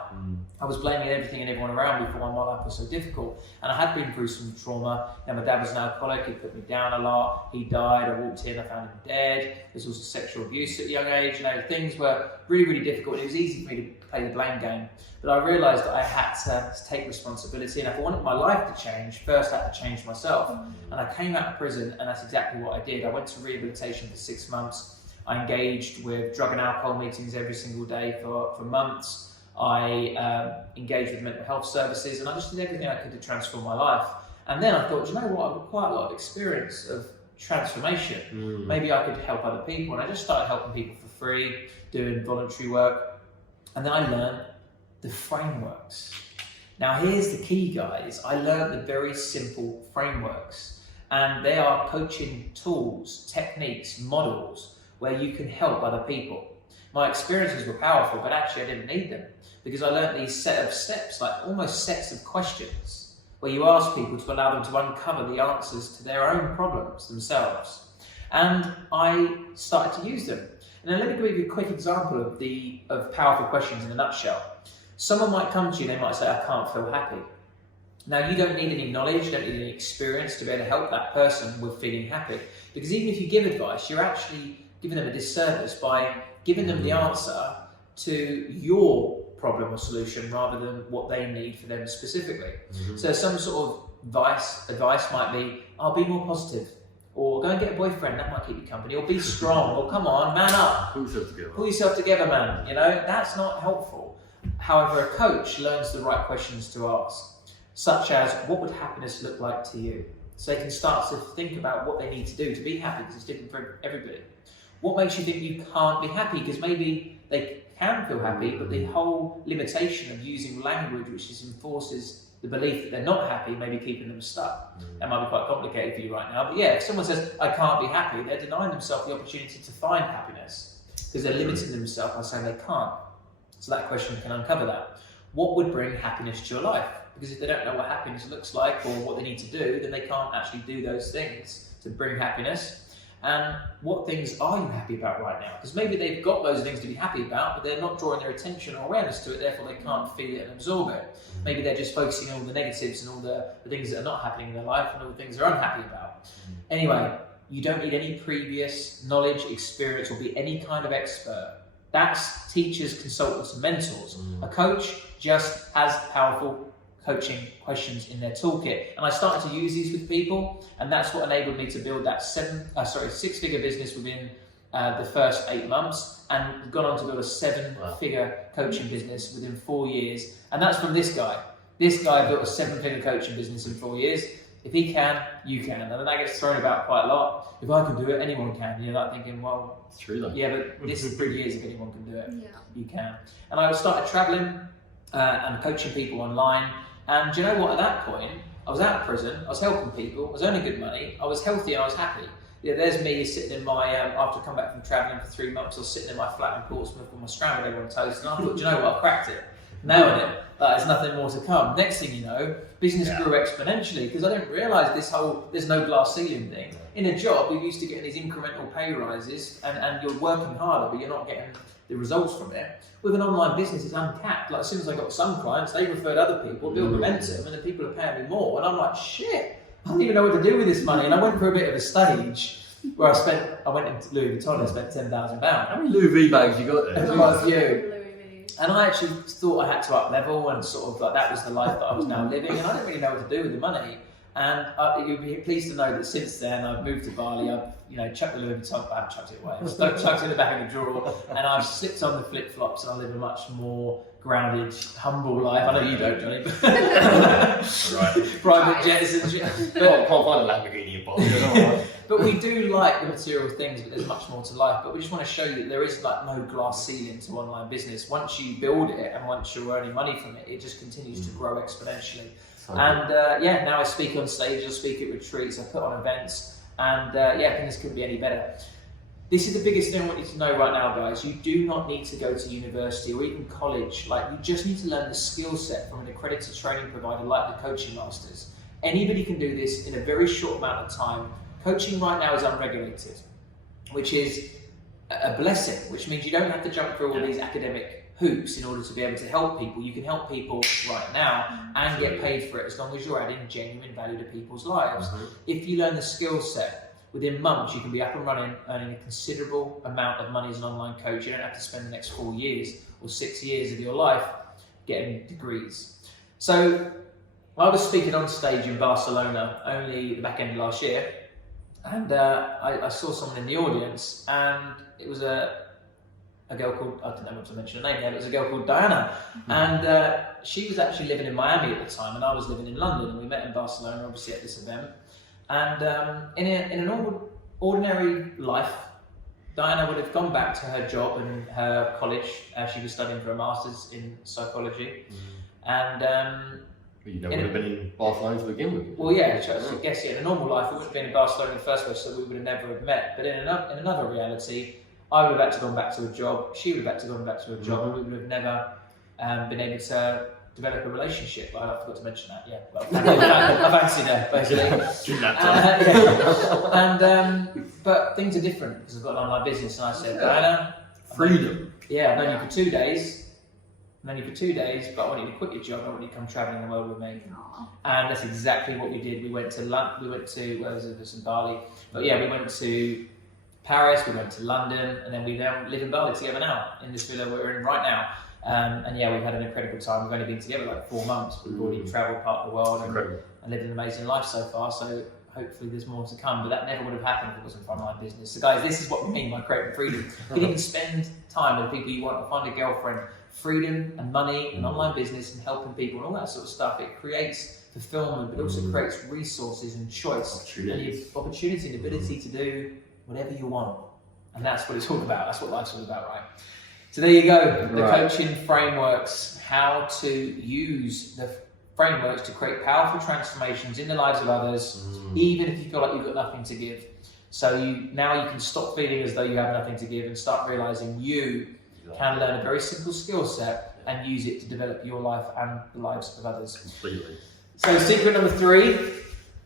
I was blaming everything and everyone around me for why my life was so difficult, and I had been through some trauma. Now, my dad was an alcoholic, he put me down a lot, he died, I walked in, I found him dead. There's also sexual abuse at a young age, you know, things were really, really difficult. It was easy for me to play the blame game, but I realised that I had to take responsibility, and if I wanted my life to change, first I had to change myself. And I came out of prison, and that's exactly what I did. I went to rehabilitation for 6 months. I engaged with drug and alcohol meetings every single day for months. I engaged with mental health services, and I just did everything I could to transform my life. And then I thought, you know what, I've got quite a lot of experience of transformation. Maybe I could help other people, and I just started helping people for free, doing voluntary work. And then I learned the frameworks. Now here's the key, guys. I learned the very simple frameworks, and they are coaching tools, techniques, models where you can help other people. My experiences were powerful, but actually I didn't need them because I learned these set of steps, like almost sets of questions, where you ask people to allow them to uncover the answers to their own problems themselves. And I started to use them. And And then let me give you a quick example of powerful questions in a nutshell. Someone might come to you, they might say, I can't feel happy. Now, you don't need any knowledge, you don't need any experience to be able to help that person with feeling happy. Because even if you give advice, you're actually giving them a disservice by giving them the answer to your problem or solution rather than what they need for them specifically. So some sort of advice might be, be more positive, or go and get a boyfriend, that might keep you company, or be strong, or come on, man up. Pull yourself together, man. You know, that's not helpful. However, a coach learns the right questions to ask, such as, what would happiness look like to you? So they can start to think about what they need to do to be happy, because it's different for everybody. What makes you think you can't be happy? Because maybe they can feel happy, but the whole limitation of using language which enforces the belief that they're not happy may be keeping them stuck. That might be quite complicated for you right now, but yeah, if someone says, I can't be happy, they're denying themselves the opportunity to find happiness, because they're limiting themselves by saying they can't. So that question can uncover that. What would bring happiness to your life? Because if they don't know what happiness looks like or what they need to do, then they can't actually do those things to bring happiness. And what things are you happy about right now? Because maybe they've got those things to be happy about, but they're not drawing their attention or awareness to it, therefore they can't feel it and absorb it. Maybe they're just focusing on all the negatives and all the things that are not happening in their life and all the things they're unhappy about. Anyway, you don't need any previous knowledge, experience, or be any kind of expert. That's teachers, consultants, and mentors. A coach just has powerful coaching questions in their toolkit, and I started to use these with people, and that's what enabled me to build that six-figure business within the first 8 months, and gone on to build a 7-figure coaching business within 4 years. And that's from this guy. This guy built a 7-figure coaching business in 4 years. If he can, you can. And then that gets thrown about quite a lot. If I can do it, anyone can. You're like thinking, well, it's true though. Yeah, but this is 3 years. If anyone can do it, you can. And I started traveling and coaching people online. And do you know what? At that point, I was out of prison, I was helping people, I was earning good money, I was healthy, and I was happy. Yeah, there's me sitting in my, after I come back from travelling for 3 months, I was sitting in my flat in Portsmouth with my scrambled egg on toast, and I thought, do you know what? I cracked it. Nailed it. There's nothing more to come. Next thing you know, business grew exponentially, because I didn't realise there's no glass ceiling thing. In a job, you're used to getting these incremental pay rises, and you're working harder, but you're not getting the results from it. With an online business, it's uncapped. Like, as soon as I got some clients, they referred other people, build momentum, and the people are paying me more. And I'm like, shit, I don't even know what to do with this money. And I went through a bit of a stage where I went into Louis Vuitton and spent £10,000. How many Louis V bags you got there? Quite a few. And I actually thought I had to up level, and sort of like that was the life that I was now living, and I didn't really know what to do with the money. And you'll be pleased to know that since then I've moved to Bali. I've chucked the Louis Vuitton, I haven't chucked it away. I've chucked it in the back of the drawer, and I've slipped on the flip flops, and I live a much more grounded, humble life. I know you don't, Johnny. Right. Private jets and shit. Can't find a Lamborghini in Bali. But we do like the material things, but there's much more to life. But we just want to show you that there is like no glass ceiling to online business. Once you build it and once you're earning money from it, it just continues to grow exponentially. And now I speak on stage, I speak at retreats, I put on events, and things couldn't be any better. This is the biggest thing I want you to know right now, guys. You do not need to go to university or even college. Like, you just need to learn the skill set from an accredited training provider like the Coaching Masters. Anybody can do this in a very short amount of time. Coaching right now is unregulated, which is a blessing, which means you don't have to jump through all these academic hoops in order to be able to help people. You can help people right now and get paid for it as long as you're adding genuine value to people's lives. If you learn the skill set, within months you can be up and running, earning a considerable amount of money as an online coach. You don't have to spend the next 4 years or 6 years of your life getting degrees. So I was speaking on stage in Barcelona only the back end of last year, and I saw someone in the audience, and it was a girl called, I don't know what to mention her name there, but it was a girl called Diana. And she was actually living in Miami at the time, and I was living in London, and we met in Barcelona, obviously, at this event. And in an ordinary life, Diana would have gone back to her job and her college. She was studying for a master's in psychology. And but you would have been in Barcelona to begin with. Well, yeah, I guess in a normal life, we wouldn't have been in Barcelona in the first place, so we would have never have met. But in another reality, I would have had to gone back to a job, she would have had to gone back to a job, and we would have never been able to develop a relationship. I forgot to mention that. Yeah, well, I fancy there basically. But things are different because I've got an online business, and I said, Diana, freedom. Yeah, I've known you for 2 days. But I want you to quit your job. I want you to come traveling the world with me. Aww. And that's exactly what we did. We went to where was it? It was in Bali. But yeah, we went to Paris, we went to London, and then we now live in Bali together now, in this villa we're in right now. And yeah, we've had an incredible time. We've only been together like 4 months. We've already travelled part of the world and lived an amazing life so far. So hopefully there's more to come. But that never would have happened if it wasn't for online business. So guys, this is what we mean by creating freedom. You can even spend time with people you want to find a girlfriend. Freedom and money and online business and helping people and all that sort of stuff. It creates fulfillment, but also creates resources and choice. And opportunity and ability to do whatever you want. And that's what it's all about. That's what life's all about, right? So there you go. The coaching frameworks, how to use the frameworks to create powerful transformations in the lives of others, even if you feel like you've got nothing to give. So now you can stop feeling as though you have nothing to give and start realizing you can learn a very simple skill set and use it to develop your life and the lives of others. Completely. So secret number 3,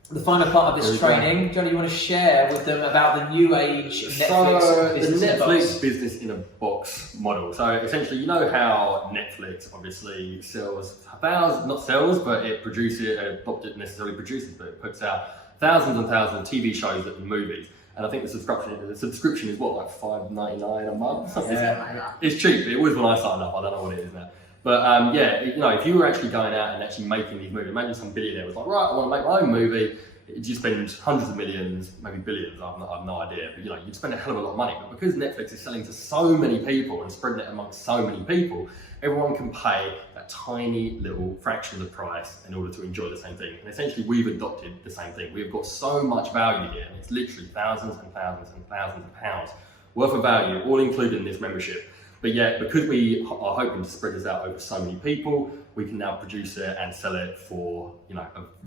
the final part of this training. Johnny, you want to share with them about the new age Netflix business in a box model. So essentially, you know how Netflix obviously sells not sells, but it produces, not necessarily produces, but it puts out thousands and thousands of TV shows and movies. And I think the subscription is what, like $5.99 a month? Something like that. It's cheap. It was when I signed up. I don't know what it is now. But if you were actually going out and actually making these movies, imagine some billionaire was like, right, I want to make my own movie. You spend hundreds of millions, maybe billions, I have no idea. But you'd spend a hell of a lot of money. But because Netflix is selling to so many people and spreading it amongst so many people, everyone can pay that tiny little fraction of the price in order to enjoy the same thing. And essentially, we've adopted the same thing. We've got so much value here, and it's literally thousands and thousands and thousands of pounds worth of value, all included in this membership. But yet, because we are hoping to spread this out over so many people, we can now produce it and sell it for an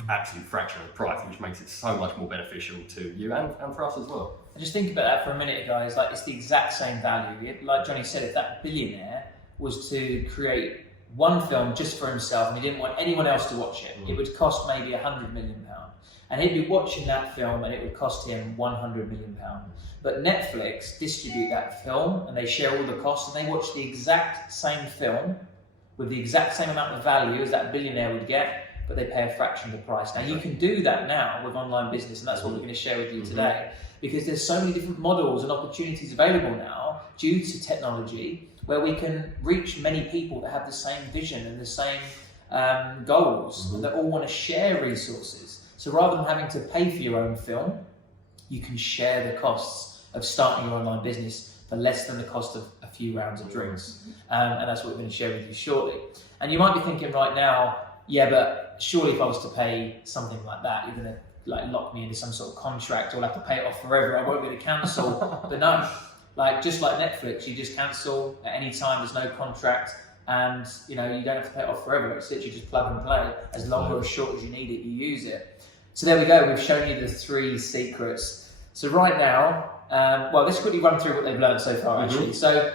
absolute fraction of the price, which makes it so much more beneficial to you and for us as well. And just think about that for a minute, guys. Like, it's the exact same value. Like Johnny said, if that billionaire was to create one film just for himself and he didn't want anyone else to watch it, it would cost maybe £100 million. And he'd be watching that film and it would cost him £100 million. But Netflix distribute that film and they share all the costs and they watch the exact same film with the exact same amount of value as that billionaire would get, but they pay a fraction of the price. Now you can do that now with online business, and that's what we're going to share with you today, because there's so many different models and opportunities available now due to technology where we can reach many people that have the same vision and the same goals and that all want to share resources. So rather than having to pay for your own film, you can share the costs of starting your online business for less than the cost of a few rounds of drinks. And that's what we're going to share with you shortly. And you might be thinking right now, yeah, but surely if I was to pay something like that, you're going to lock me into some sort of contract, or I'll have to pay it off forever. I won't be able to cancel. But no, just like Netflix, you just cancel at any time. There's no contract, and you don't have to pay it off forever. It's literally just plug and play. As long or as short as you need it, you use it. So there we go. We've shown you the 3 secrets. So right now, let's quickly run through what they've learned so far, actually. So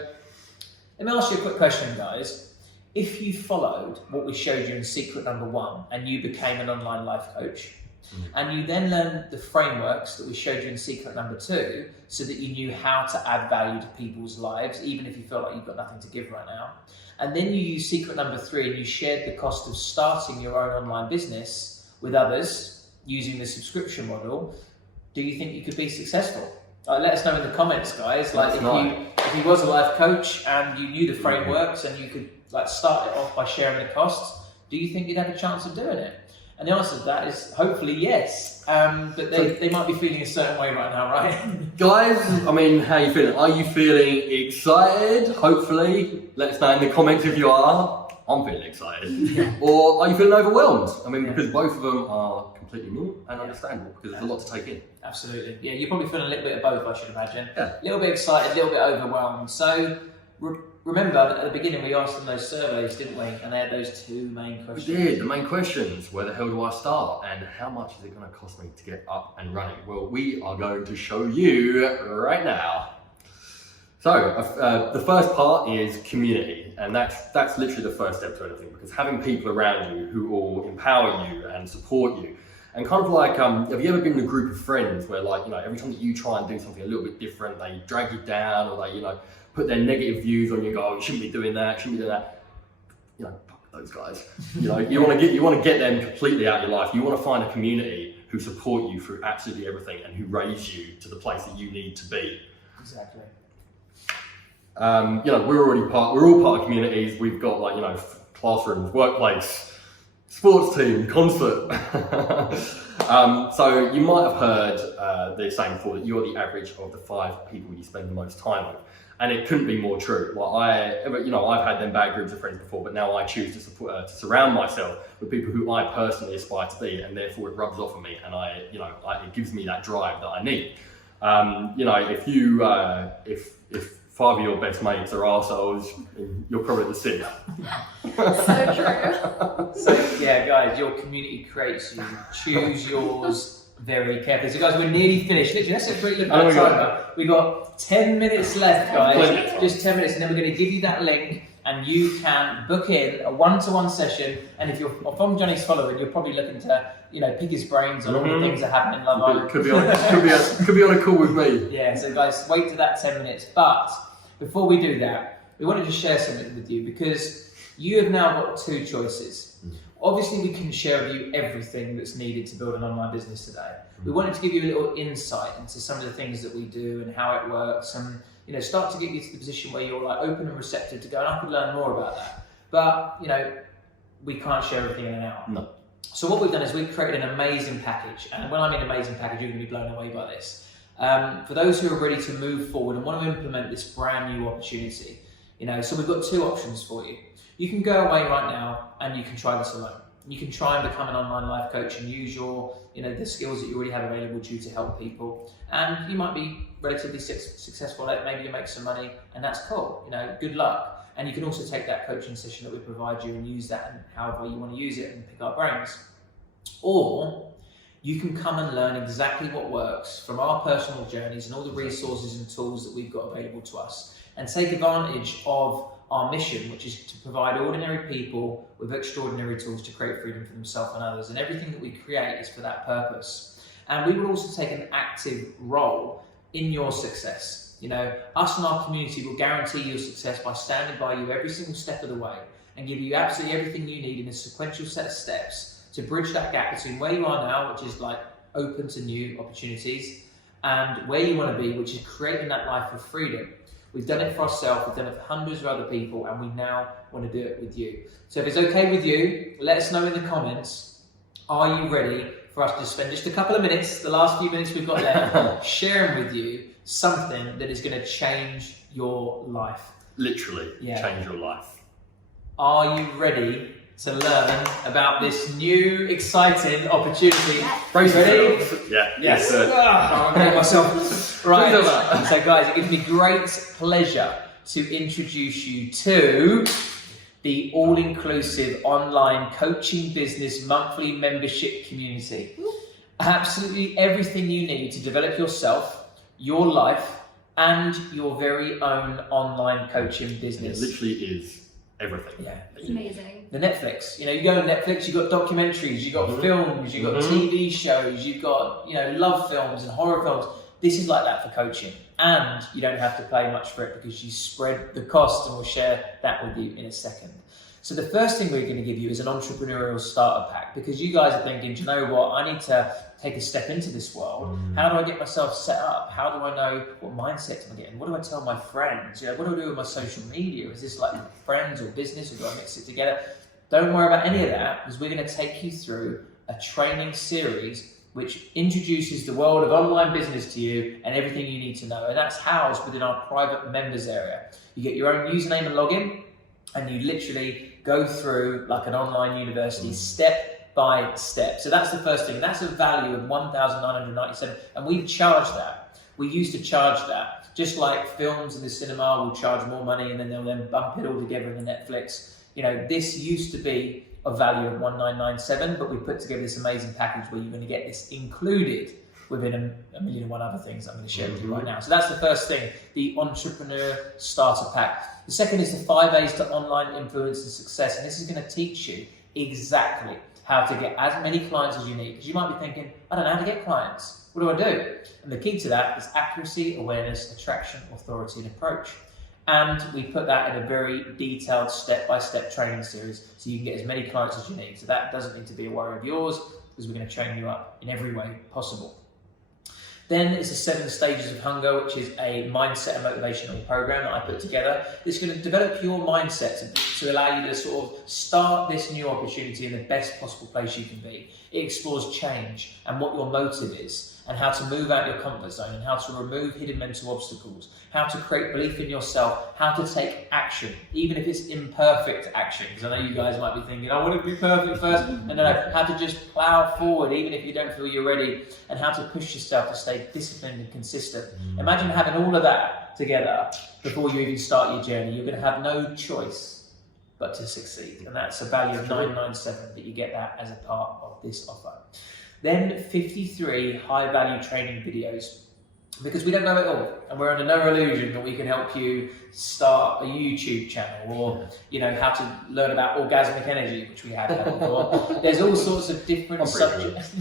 let me ask you a quick question, guys. If you followed what we showed you in secret number 1 and you became an online life coach, and you then learned the frameworks that we showed you in secret number 2 so that you knew how to add value to people's lives, even if you feel like you've got nothing to give right now, and then you used secret number 3 and you shared the cost of starting your own online business with others using the subscription model, do you think you could be successful? Let us know in the comments, guys. If you was a life coach and you knew the frameworks and you could start it off by sharing the costs, do you think you'd have a chance of doing it? And the answer to that is hopefully yes. But they might be feeling a certain way right now, right? Guys, how are you feeling? Are you feeling excited? Hopefully, let us know in the comments if you are. I'm feeling excited. Or are you feeling overwhelmed? Because both of them are completely new and understandable, because there's a lot to take in. Absolutely. Yeah, you're probably feeling a little bit of both, I should imagine. Yeah. A little bit excited, a little bit overwhelmed. So remember, at the beginning we asked them those surveys, didn't we? And they had those 2 main questions. We did. The main questions: where the hell do I start, and how much is it going to cost me to get up and running? Well, we are going to show you right now. So the first part is community, and that's literally the first step to anything, because having people around you who will empower you and support you, and kind of like, have you ever been in a group of friends where, like, you know, every time that you try and do something a little bit different, they drag you down, or they, you know, put their negative views on you, go, oh, you shouldn't be doing that, shouldn't be doing that. You know, fuck those guys. You know, you want to get them completely out of your life. You want to find a community who support you through absolutely everything and who raise you to the place that you need to be. Exactly. You know, we're all part of communities. We've got, like, you know, classrooms, workplace, sports team, concert. So you might have heard the saying before that you're the average of the 5 people you spend the most time with, and it couldn't be more true. Like, I've had them bad groups of friends before, but now I choose to surround myself with people who I personally aspire to be, and therefore it rubs off on me, and it gives me that drive that I need. You know, if 5 of your best mates are arseholes, you're probably the 6th. So true. So yeah, guys, your community creates you. Choose yours very carefully. So guys, we're nearly finished. Literally, let's have a quick look at the timer. We've got 10 minutes left, guys. Just 10 minutes, and then we're going to give you that link, and you can book in a one-to-one session. And if you're from Johnny's following, you're probably looking to, you know, pick his brains on all the things that happen in Love Island. Could be on a call with me. Yeah. So guys, wait to that 10 minutes. But before we do that, we wanted to share something with you, because you have now got 2 choices. Obviously, we can share with you everything that's needed to build an online business today. We wanted to give you a little insight into some of the things that we do and how it works, and, you know, start to get you to the position where you're, like, open and receptive to go, and I could learn more about that. But, you know, we can't share everything in an hour. No. So what we've done is we've created an amazing package, and when I mean amazing package, you're going to be blown away by this. For those who are ready to move forward and want to implement this brand new opportunity, you know, so we've got 2 options for you. You can go away right now and you can try this alone. You can try and become an online life coach and use your, you know, the skills that you already have available to you to help people. And you might be relatively successful. Maybe you make some money, and that's cool. You know, good luck. And you can also take that coaching session that we provide you and use that and however you want to use it and pick our brains. Or you can come and learn exactly what works from our personal journeys and all the resources and tools that we've got available to us, and take advantage of our mission, which is to provide ordinary people with extraordinary tools to create freedom for themselves and others. And everything that we create is for that purpose. And we will also take an active role in your success. You know, us and our community will guarantee your success by standing by you every single step of the way and give you absolutely everything you need in a sequential set of steps to bridge that gap between where you are now, which is, like, open to new opportunities, and where you want to be, which is creating that life of freedom. We've done it for ourselves, we've done it for hundreds of other people, and we now want to do it with you. So if it's okay with you, let us know in the comments, are you ready for us to spend just a couple of minutes, the last few minutes we've got left, sharing with you something that is going to change your life. Literally, change your life. Are you ready to learn about this new, exciting opportunity? Brace Ready? yourselves. Yeah. Yes. Yes. I'm going to make myself. Right. So guys, it gives me great pleasure to introduce you to the all-inclusive online coaching business monthly membership community. Absolutely everything you need to develop yourself, your life, and your very own online coaching business. It literally is everything. Yeah. It's amazing. The Netflix, you know, you go on Netflix, you've got documentaries, you've got films, you've got TV shows, you've got, you know, love films and horror films. This is like that for coaching, and you don't have to pay much for it because you spread the cost, and we'll share that with you in a second. So the first thing we're going to give you is an entrepreneurial starter pack, because you guys are thinking, do you know what, I need to take a step into this world. How do I get myself set up? How do I know what mindset am I getting? What do I tell my friends? You know, what do I do with my social media? Is this like friends or business, or do I mix it together? Don't worry about any of that, because we're going to take you through a training series which introduces the world of online business to you and everything you need to know. And that's housed within our private members area. You get your own username and login, and you literally go through like an online university step by step. So that's the first thing. That's a value of $1,997, and we charge that. We used to charge that. Just like films in the cinema will charge more money, and then they'll then bump it all together in the Netflix. You know, this used to be a value of $1,997, but we put together this amazing package where you're going to get this included within a million and one other things I'm going to share with you right now. So that's the first thing, the Entrepreneur Starter Pack. The second is the 5 A's to Online Influence and Success. And this is going to teach you exactly how to get as many clients as you need. Because you might be thinking, I don't know how to get clients. What do I do? And the key to that is accuracy, awareness, attraction, authority, and approach. And we put that in a very detailed step-by-step training series so you can get as many clients as you need. So that doesn't need to be a worry of yours, because we're going to train you up in every way possible. Then it's the 7 Stages of Hunger, which is a mindset and motivational program that I put together. It's going to develop your mindset to allow you to sort of start this new opportunity in the best possible place you can be. It explores change and what your motive is, and how to move out your comfort zone, and how to remove hidden mental obstacles, how to create belief in yourself, how to take action, even if it's imperfect action. Because I know you guys might be thinking, I want it to be perfect first. No, how to just plow forward, even if you don't feel you're ready, and how to push yourself to stay disciplined and consistent. Imagine having all of that together before you even start your journey. You're going to have no choice but to succeed. And that's a value of $997 that you get that as a part of this offer. Then 53 high-value training videos, because we don't know it all, and we're under no illusion that we can help you start a YouTube channel, or how to learn about orgasmic energy, which we have done before. There's all sorts of different subjects.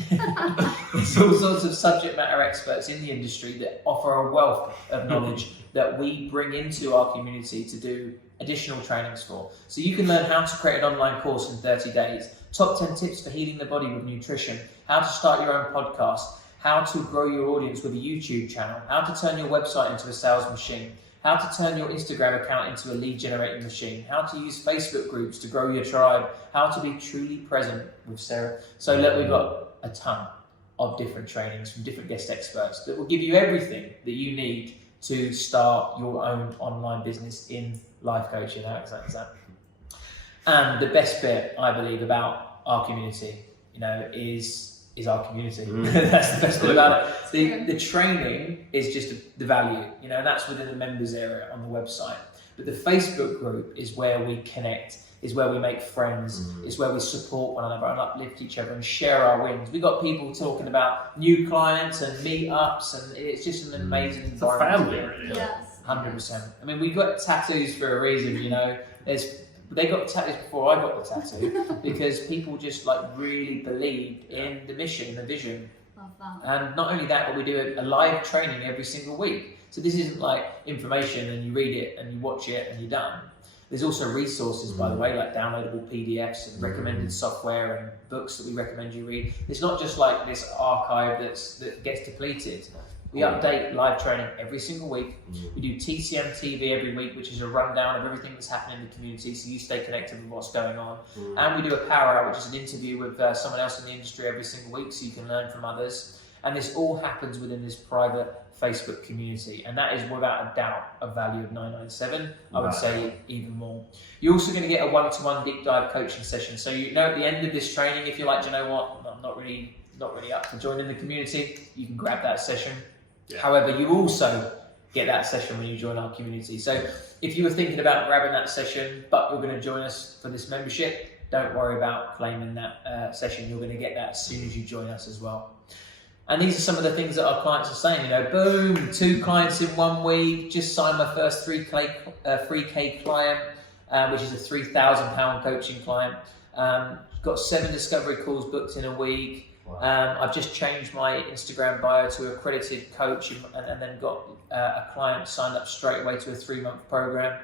There's all sorts of subject matter experts in the industry that offer a wealth of knowledge that we bring into our community to do additional trainings for. So you can learn how to create an online course in 30 days, top 10 tips for healing the body with nutrition, how to start your own podcast, how to grow your audience with a YouTube channel, how to turn your website into a sales machine, how to turn your Instagram account into a lead generating machine, how to use Facebook groups to grow your tribe, how to be truly present with Sarah. So look, we've got a ton of different trainings from different guest experts that will give you everything that you need to start your own online business in life coaching. How exciting is that? And the best bit, I believe, about our community, is our community. That's the best bit about it. The training is just the value, and that's within the members area on the website. But the Facebook group is where we connect, is where we make friends, is where we support one another and uplift each other and share our wins. We've got people talking about new clients and meetups, and it's just an amazing environment. Family, really. Yes. 100%. I mean, we got tattoos for a reason, They got tattoos before I got the tattoo because people just really believed in the mission, the vision. Love that. And not only that, but we do a live training every single week. So this isn't like information and you read it and you watch it and you're done. There's also resources, by the way, like downloadable PDFs and recommended software and books that we recommend you read. It's not just like this archive that gets depleted. We update live training every single week. We do TCM TV every week, which is a rundown of everything that's happening in the community, so you stay connected with what's going on. And we do a Power Hour, which is an interview with someone else in the industry every single week, so you can learn from others. And this all happens within this private Facebook community, and that is without a doubt a value of $997. I would say even more. You're also going to get a one-to-one deep dive coaching session. So at the end of this training, if you're like, do you know what, I'm not really up for joining the community, you can grab that session. Yeah. However, you also get that session when you join our community. So if you were thinking about grabbing that session, but you're going to join us for this membership, don't worry about claiming that session. You're going to get that as soon as you join us as well. And these are some of the things that our clients are saying. Boom, 2 clients in 1 week, just signed my first 3K client, which is a £3,000 coaching client. Got 7 discovery calls booked in a week. Wow. I've just changed my Instagram bio to accredited coach and then got a client signed up straight away to a 3-month program.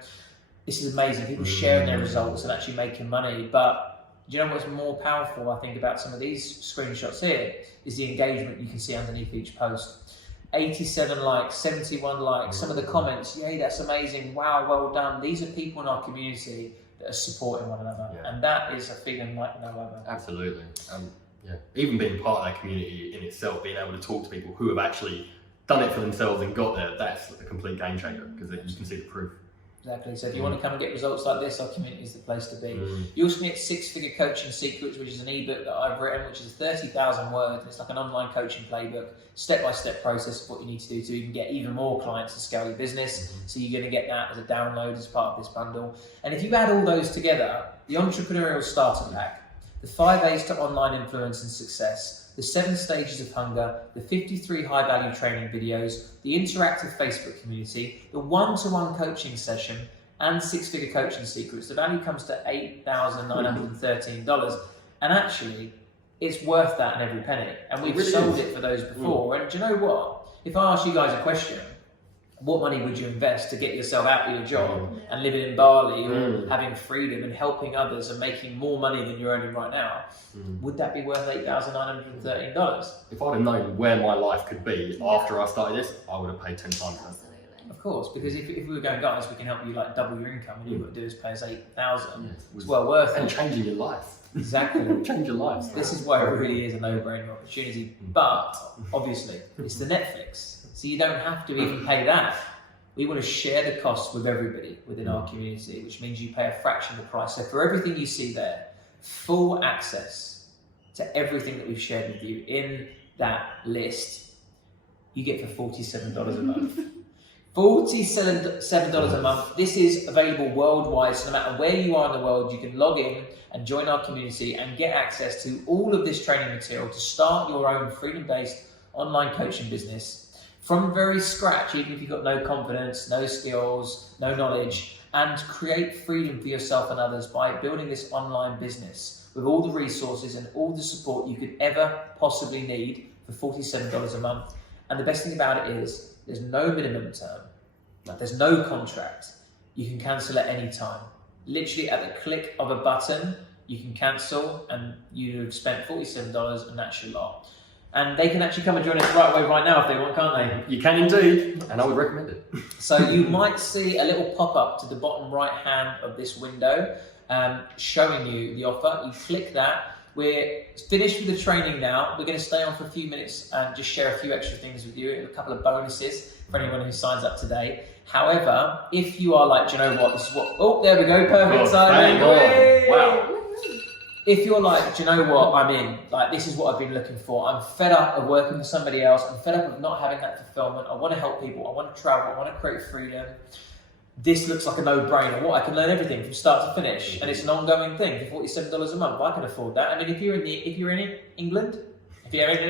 This is amazing. People sharing their results and actually making money. But do you know what's more powerful, I think, about some of these screenshots here is the engagement you can see underneath each post. 87 likes, 71 likes, some of the comments, yay, that's amazing, wow, well done. These are people in our community that are supporting one another. And that is a feeling like no other. Absolutely. Yeah, even being part of that community in itself, being able to talk to people who have actually done it for themselves and got there, that's a complete game changer because you can see the proof. Exactly. So if you want to come and get results like this, our community is the place to be. You also get 6-Figure Coaching Secrets, which is an ebook that I've written, which is 30,000 words. It's like an online coaching playbook, step-by-step process of what you need to do to even get even more clients to scale your business. So you're going to get that as a download as part of this bundle. And if you add all those together, the Entrepreneurial Starter Pack, the 5 A's to Online Influence and Success, the 7 stages of hunger, the 53 high-value training videos, the interactive Facebook community, the one-to-one coaching session, and 6-figure coaching secrets. The value comes to $8,913, and actually, it's worth that in every penny. And we've sold it for those before. And do you know what? If I ask you guys a question, what money would you invest to get yourself out of your job and living in Bali or having freedom and helping others and making more money than you're earning right now? Would that be worth $8,913? If I'd have known where my life could be after I started this, I would have paid 10 times that. Of course, because if we were going, guys, we can help you like double your income, and all you've got to do is pay us $8,000. It's well worth it. And changing your life. Exactly. Change your life. This is why it really is a no-brainer opportunity. But obviously, it's the Netflix, so you don't have to even pay that. We want to share the costs with everybody within our community, which means you pay a fraction of the price. So for everything you see there, full access to everything that we've shared with you in that list, you get for $47 a month. $47 a month. This is available worldwide, so no matter where you are in the world, you can log in and join our community and get access to all of this training material to start your own freedom-based online coaching business from very scratch, even if you've got no confidence, no skills, no knowledge, and create freedom for yourself and others by building this online business with all the resources and all the support you could ever possibly need for $47 a month. And the best thing about it is there's no minimum term, there's no contract. You can cancel at any time. Literally at the click of a button, you can cancel and you've spent $47 and that's your lot. And they can actually come and join us right away right now if they want, can't they? You can indeed, and I would recommend it. So you might see a little pop-up to the bottom right hand of this window showing you the offer. You click that. We're finished with the training now. We're going to stay on for a few minutes and just share a few extra things with you, a couple of bonuses for anyone who signs up today. However, if you are like, do you know what, this is what, oh, there we go, perfect timing. Wow. If you're like, do you know what, I'm in, like this is what I've been looking for. I'm fed up of working for somebody else. I'm fed up of not having that fulfillment. I want to help people. I want to travel. I want to create freedom. This looks like a no-brainer. What, I can learn everything from start to finish, and it's an ongoing thing for $47 a month. I can afford that. I mean, if you're in England, that's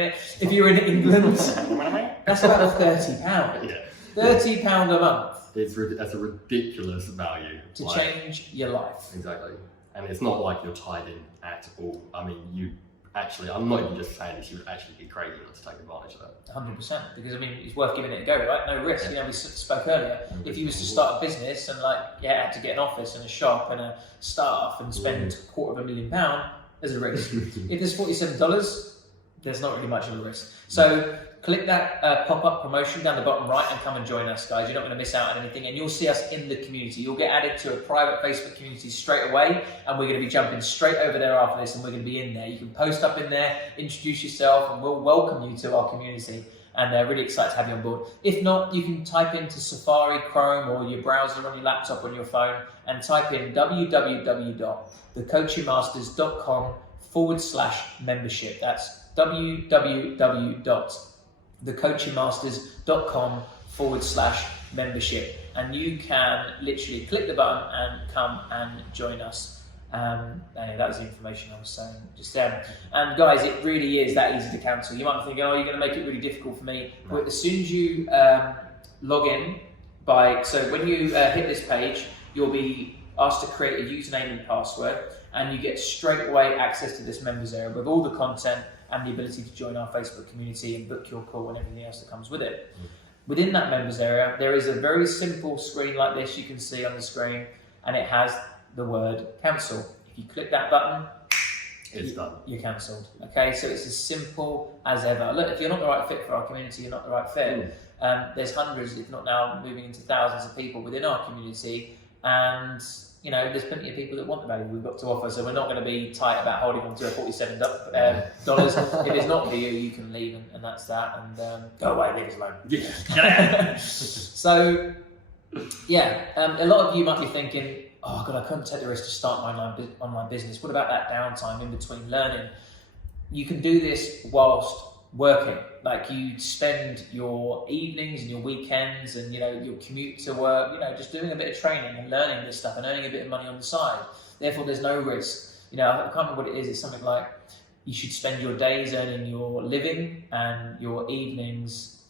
about £30. Yeah. £30 a month. That's a ridiculous value to change your life. Exactly. And it's not like you're tied in at all. I mean, I'm not even just saying this, you would actually be crazy not to take advantage of that. 100%, because I mean, it's worth giving it a go, right? No risk. You know, we spoke earlier. If you was to start a business and had to get an office and a shop and a staff and spend £250,000, there's a risk. If there's $47, there's not really much of a risk. So click that pop-up promotion down the bottom right and come and join us, guys. You're not going to miss out on anything, and you'll see us in the community. You'll get added to a private Facebook community straight away, and we're going to be jumping straight over there after this, and we're going to be in there. You can post up in there, introduce yourself, and we'll welcome you to our community, and they're really excited to have you on board. If not, you can type into Safari, Chrome, or your browser on your laptop, on your phone, and type in www.thecoachingmasters.com/membership. That's www.thecoachingmasters.com/membership, and you can literally click the button and come and join us. Anyway, that was the information I was saying just then. And guys, it really is that easy to cancel. You might be thinking, oh, you're going to make it really difficult for me. But as soon as you log in, so when you hit this page, you'll be asked to create a username and password, and you get straight away access to this members area with all the content and the ability to join our Facebook community and book your call and everything else that comes with it. Within that members area, there is a very simple screen like this you can see on the screen, and it has the word cancel. If you click that button, it's done. You're cancelled. Okay, so it's as simple as ever. Look, if you're not the right fit for our community, you're not the right fit. There's hundreds, if not now moving into thousands of people within our community, and you know, there's plenty of people that want the value we've got to offer, so we're not going to be tight about holding on to a $47. If it's not for you, you can leave, and that's that, and go away, leave us alone. Yeah. So, yeah, a lot of you might be thinking, oh God, I couldn't take the risk to start my online business. What about that downtime in between learning? You can do this whilst working. Like, you spend your evenings and your weekends and, you know, your commute to work, you know, just doing a bit of training and learning this stuff and earning a bit of money on the side. Therefore, there's no risk. You know, I can't remember what it is. It's something like you should spend your days earning your living and your evenings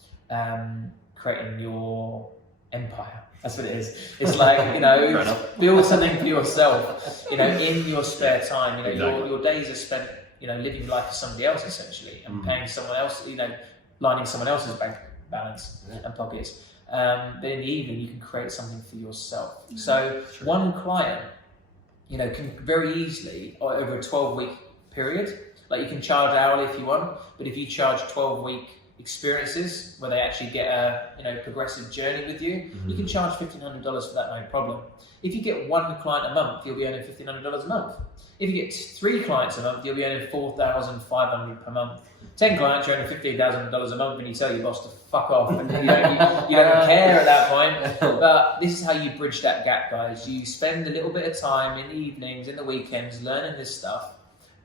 creating your empire. That's what it is. It's like, you know, build something for yourself, you know, in your spare time. You know, your days are spent, you know, living life for somebody else essentially, and paying someone else, you know, lining someone else's bank balance and pockets. Then in the evening, you can create something for yourself. So one client, you know, can very easily, over a 12-week period, like you can charge hourly if you want, but if you charge 12-week experiences where they actually get a, you know, progressive journey with you, you can charge $1,500 for that, no problem. If you get one client a month, you'll be earning $1,500 a month. If you get 3 clients a month, you'll be earning $4,500 per month. 10 clients, you're earning $15,000 a month, and you tell your boss to fuck off, and you don't care at that point. But this is how you bridge that gap, guys. You spend a little bit of time in the evenings, in the weekends, learning this stuff,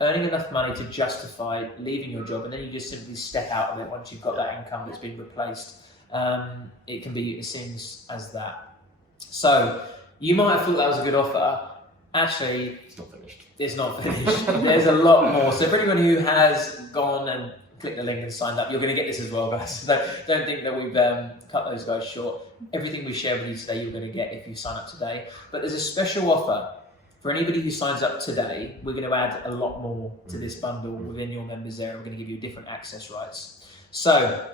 earning enough money to justify leaving your job, and then you just simply step out of it once you've got that income that's been replaced. It can be as soon as that. So you might have thought that was a good offer. Actually, It's not finished. it's not finished. There's a lot more. So for anyone who has gone and clicked the link and signed up, you're going to get this as well, guys. So don't think that we've cut those guys short. Everything we share with you today, you're going to get if you sign up today. But there's a special offer for anybody who signs up today. We're going to add a lot more to this bundle within your members area. We're going to give you different access rights. So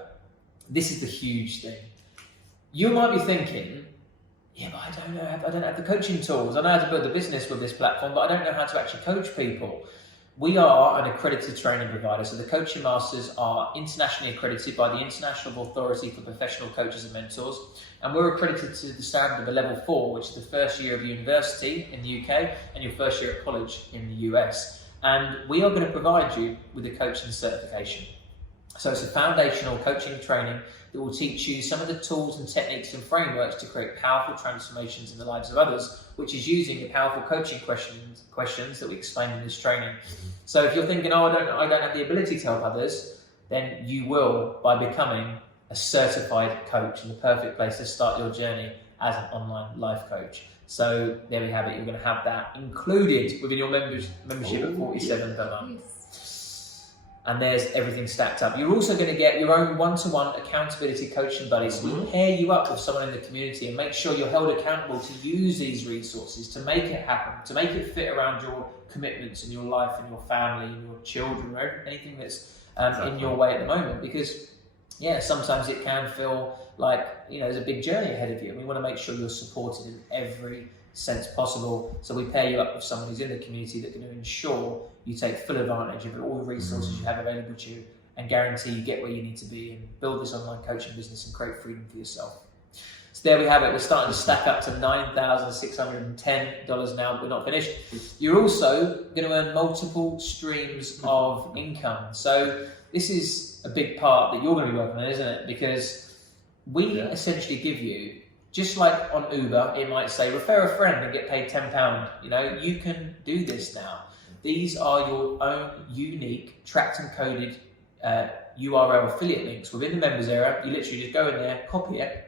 this is the huge thing. You might be thinking, yeah, but I don't have the coaching tools. I know how to build a business with this platform, but I don't know how to actually coach people. We are an accredited training provider. So the Coaching Masters are internationally accredited by the International Authority for Professional Coaches and Mentors. And we're accredited to the standard of a level 4, which is the first year of university in the UK and your first year at college in the US. And we are going to provide you with a coaching certification. So it's a foundational coaching training that will teach you some of the tools and techniques and frameworks to create powerful transformations in the lives of others, which is using the powerful coaching questions that we explain in this training. So if you're thinking, oh, I don't have the ability to help others, then you will by becoming a certified coach, and the perfect place to start your journey as an online life coach. So there we have it. You're going to have that included within your membership at $47 per month. And there's everything stacked up. You're also going to get your own one-to-one accountability coaching buddy. So we pair you up with someone in the community and make sure you're held accountable to use these resources, to make it happen, to make it fit around your commitments in your life and your family and your children, or anything that's in your way at the moment. Because, yeah, sometimes it can feel like, you know, there's a big journey ahead of you. And we want to make sure you're supported in every sense possible. So we pair you up with someone who's in the community that can ensure you take full advantage of all the resources you have available to you, and guarantee you get where you need to be and build this online coaching business and create freedom for yourself. So there we have it. We're starting to stack up to $9,610 now, but we're not finished. You're also going to earn multiple streams of income. So this is a big part that you're going to be working on, isn't it? Because we essentially give you, just like on Uber, it might say, refer a friend and get paid £10. You know, you can do this now. These are your own unique, tracked and coded URL affiliate links within the members area. You literally just go in there, copy it,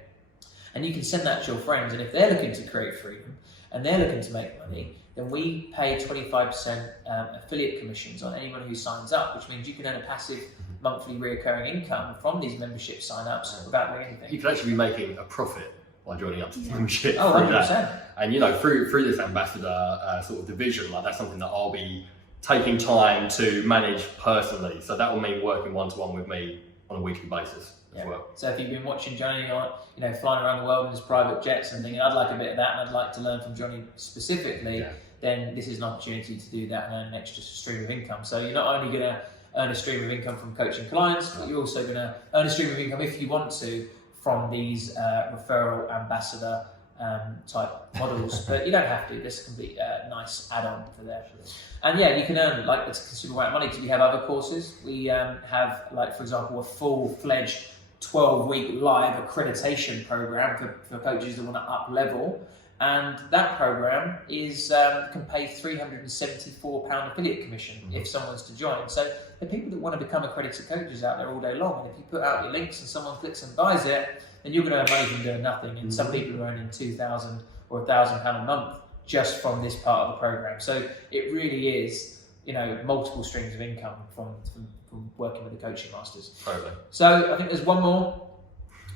and you can send that to your friends. And if they're looking to create freedom and they're looking to make money, then we pay 25% affiliate commissions on anyone who signs up, which means you can earn a passive monthly reoccurring income from these membership sign-ups without doing anything. You could actually be making a profit by joining up to the membership. Oh, through 100%. that. And you know, through this ambassador sort of division, like that's something that I'll be taking time to manage personally. So that will mean working one-to-one with me on a weekly basis as well. So if you've been watching Johnny, on, you know, flying around the world in his private jets and thinking, I'd like a bit of that, and I'd like to learn from Johnny specifically, then this is an opportunity to do that and earn an extra stream of income. So you're not only going to earn a stream of income from coaching clients, but you're also going to earn a stream of income, if you want to, from these referral ambassador type models. But you don't have to. This can be a nice add-on for that. And yeah, you can earn like a considerable amount of money. We have other courses. We have, like, for example, a full-fledged 12-week live accreditation program for coaches that want to up level. And that program is can pay £374 affiliate commission if someone's to join. So the people that want to become accredited coaches out there all day long, and if you put out your links and someone clicks and buys it, then you're going to earn money from doing nothing. And some people are earning £2,000 or £1,000 a month just from this part of the program. So it really is, multiple streams of income from working with the coaching masters. Totally. So I think there's one more.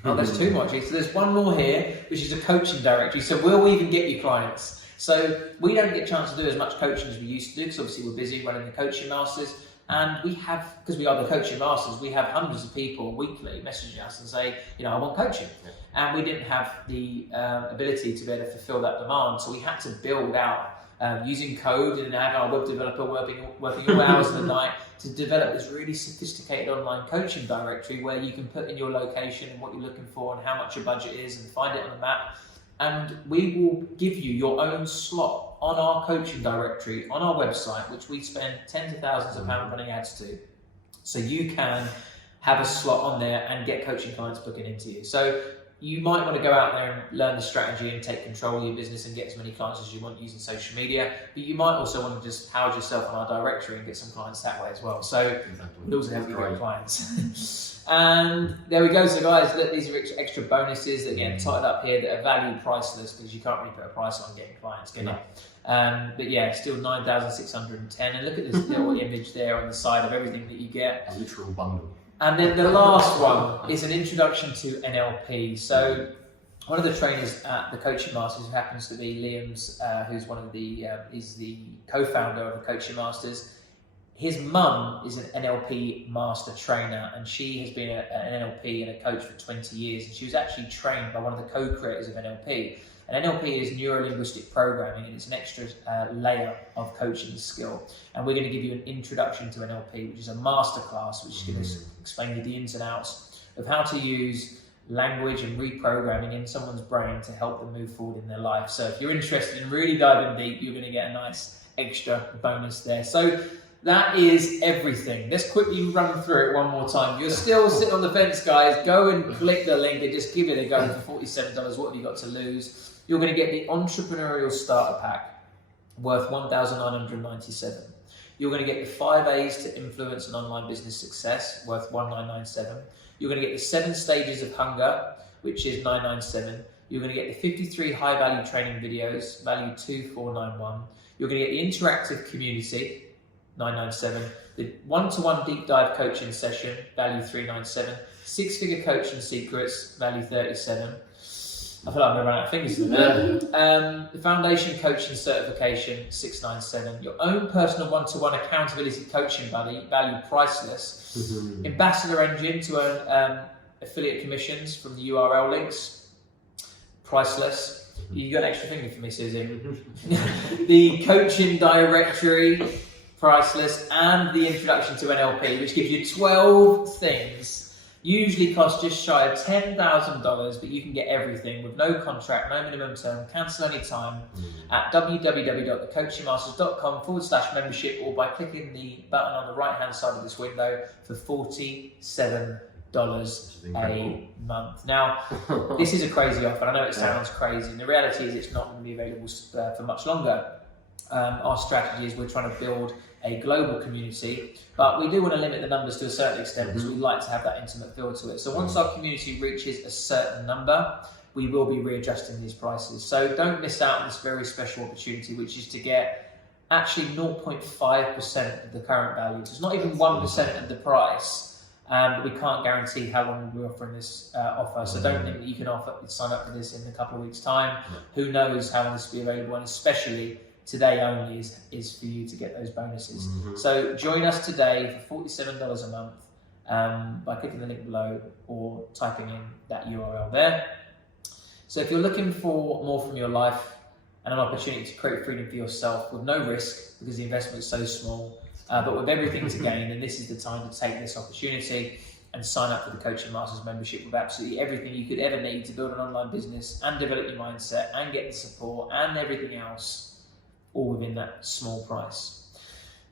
Oh, there's two more actually. So there's one more here, which is a coaching directory. So will we even get you clients? So we don't get a chance to do as much coaching as we used to do, because obviously we're busy running the coaching masters. And we have, because we are the coaching masters, we have hundreds of people weekly messaging us and say, I want coaching. Yeah. And we didn't have the ability to be able to fulfill that demand. So we had to build out using code and have our web developer working all hours of the night to develop this really sophisticated online coaching directory where you can put in your location and what you're looking for and how much your budget is and find it on the map. And we will give you your own slot on our coaching directory on our website, which we spend tens of thousands of pounds running ads to. So you can have a slot on there and get coaching clients booking into you. So you might want to go out there and learn the strategy and take control of your business and get as many clients as you want using social media. But you might also want to just house yourself on our directory and get some clients that way as well. So we'll also help you get clients. And there we go. So guys, look, these are extra bonuses that are getting tied up here that are value priceless, because you can't really put a price on getting clients, can you? But yeah, still 9,610. And look at this little image there on the side of everything that you get. A literal bundle. And then the last one is an introduction to NLP. So one of the trainers at the Coaching Masters, who happens to be Liam's, who's one of the is the co-founder of the Coaching Masters. His mum is an NLP master trainer, and she has been an NLP and a coach for 20 years. And she was actually trained by one of the co-creators of NLP. And NLP is neuro-linguistic programming, and it's an extra layer of coaching skill. And we're going to give you an introduction to NLP, which is a masterclass, which is going to explain you the ins and outs of how to use language and reprogramming in someone's brain to help them move forward in their life. So if you're interested in really diving deep, you're going to get a nice extra bonus there. So that is everything. Let's quickly run through it one more time. If you're still sitting on the fence, guys, go and click the link and just give it a go for $47. What have you got to lose? You're going to get the Entrepreneurial Starter Pack, worth $1,997. You're going to get the 5 A's to Influence and Online Business Success, worth $1,997. You're going to get the 7 Stages of Hunger, which is $997. You're going to get the 53 High Value Training Videos, value $2,491. You're going to get the Interactive Community, $997. The one-to-one deep dive coaching session, value $397. 6-figure coaching secrets, value $37. I feel like I'm going to run out of fingers in there. The foundation coaching certification, $697. Your own personal one-to-one accountability coaching buddy, value priceless. Ambassador engine to earn affiliate commissions from the URL links, priceless. You got an extra finger for me, Susie. The coaching directory, priceless, and the introduction to NLP, which gives you 12 things. Usually costs just shy of $10,000, but you can get everything with no contract, no minimum term, cancel any time at www.thecoachingmasters.com/membership, or by clicking the button on the right hand side of this window for $47 a month. Now, this is a crazy offer. I know it sounds crazy, and the reality is it's not going to be available for much longer. Our strategy is we're trying to build a global community, but we do want to limit the numbers to a certain extent because we like to have that intimate feel to it. So once our community reaches a certain number, we will be readjusting these prices. So don't miss out on this very special opportunity, which is to get actually 0.5% of the current value. So it's not even 1% of the price, but we can't guarantee how long we'll be offering this offer. So don't think that you can sign up for this in a couple of weeks' time. Who knows how long this will be available, and especially today only is for you to get those bonuses. So join us today for $47 a month by clicking the link below or typing in that URL there. So if you're looking for more from your life and an opportunity to create freedom for yourself with no risk, because the investment is so small, but with everything to gain, then this is the time to take this opportunity and sign up for the Coaching Masters membership with absolutely everything you could ever need to build an online business and develop your mindset and get the support and everything else, all within that small price.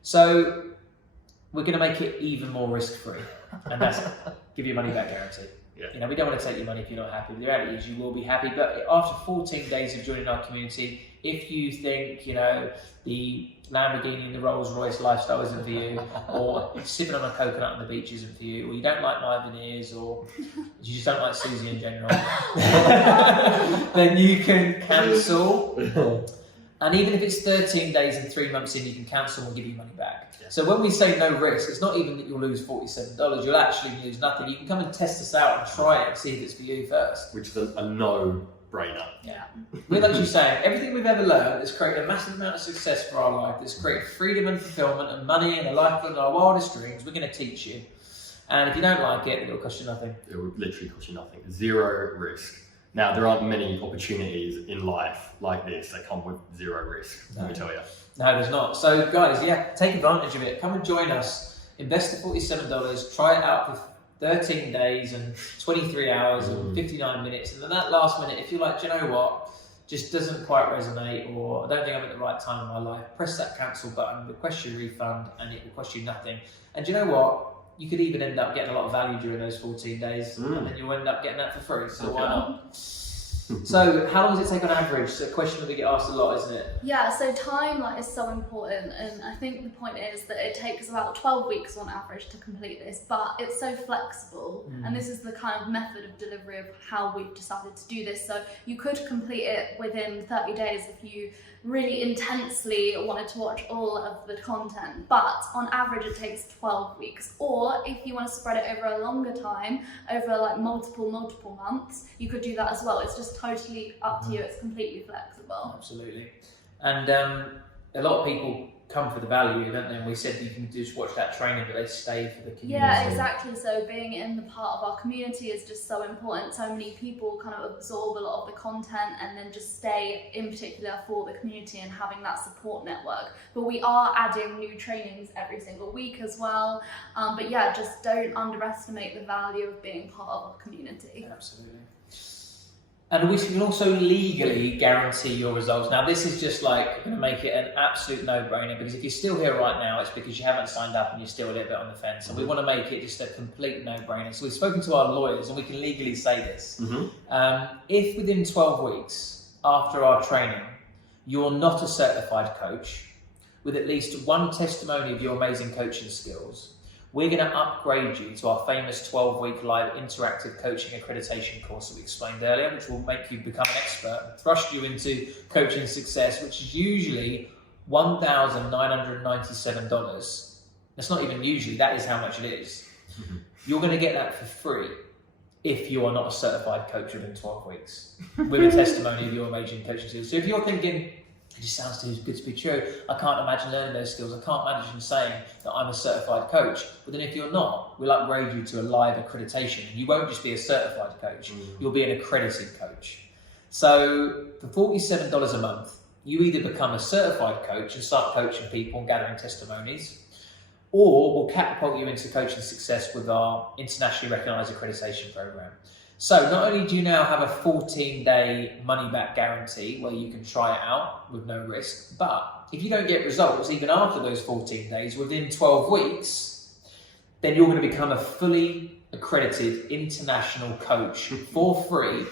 So we're going to make it even more risk-free, and that's give you a money back guarantee. You know, we don't want to take your money if you're not happy. The reality is you will be happy, but after 14 days of joining our community, if you think, you know, the Lamborghini and the Rolls Royce lifestyle isn't for you, or sipping on a coconut on the beach isn't for you, or you don't like my veneers, or you just don't like Susie in general, then you can cancel. And even if it's 13 days and 3 months in, you can cancel and give you money back. Yeah. So when we say no risk, it's not even that you'll lose $47. You'll actually lose nothing. You can come and test us out and try it and see if it's for you first. Which is a no-brainer. Yeah. We're actually saying everything we've ever learned that's created a massive amount of success for our life, that's created freedom and fulfillment and money and a life of our wildest dreams, we're going to teach you. And if you don't like it, it'll cost you nothing. It will literally cost you nothing. Zero risk. Now, there aren't many opportunities in life like this that come with zero risk, let me tell you. No, there's not. So, guys, yeah, take advantage of it. Come and join us. Invest the $47. Try it out for 13 days and 23 hours and 59 minutes. And then that last minute, if you're like, do you know what? Just doesn't quite resonate, or I don't think I'm at the right time in my life, press that cancel button, request your refund, and it will cost you nothing. And do you know what? You could even end up getting a lot of value during those 14 days, and then you'll end up getting that for free, so why not? So how long does it take on average? It's a question that we get asked a lot, isn't it? Yeah, so time is so important, and I think the point is that it takes about 12 weeks on average to complete this, but it's so flexible, and this is the kind of method of delivery of how we've decided to do this. So you could complete it within 30 days if you really intensely wanted to watch all of the content, but on average it takes 12 weeks. Or if you want to spread it over a longer time, over like multiple months, you could do that as well. It's just totally up to you. It's completely flexible. Absolutely. And a lot of people come for the value, don't they? And we said you can just watch that training, but they stay for the community. Yeah, exactly. So being in the part of our community is just so important. So many people kind of absorb a lot of the content and then just stay in particular for the community and having that support network. But we are adding new trainings every single week as well. But yeah, just don't underestimate the value of being part of a community. Absolutely. And we can also legally guarantee your results. Now, this is just like going to make it an absolute no-brainer, because if you're still here right now, it's because you haven't signed up and you're still a little bit on the fence. And we want to make it just a complete no-brainer. So we've spoken to our lawyers and we can legally say this. If within 12 weeks after our training, you're not a certified coach with at least one testimony of your amazing coaching skills, we're going to upgrade you to our famous 12-week live interactive coaching accreditation course that we explained earlier, which will make you become an expert and thrust you into coaching success, which is usually $1,997. That's not even usually, that is how much it is. You're going to get that for free if you are not a certified coach within 12 weeks with a testimony of your amazing coaching skills. So if you're thinking, it just sounds too good to be true, I can't imagine learning those skills, I can't imagine saying that I'm a certified coach. But then if you're not, we'll upgrade you to a live accreditation. And you won't just be a certified coach, you'll be an accredited coach. So for $47 a month, you either become a certified coach and start coaching people and gathering testimonies, or we'll catapult you into coaching success with our internationally recognized accreditation program. So not only do you now have a 14-day money-back guarantee where you can try it out with no risk, but if you don't get results even after those 14 days, within 12 weeks, then you're going to become a fully accredited international coach for free.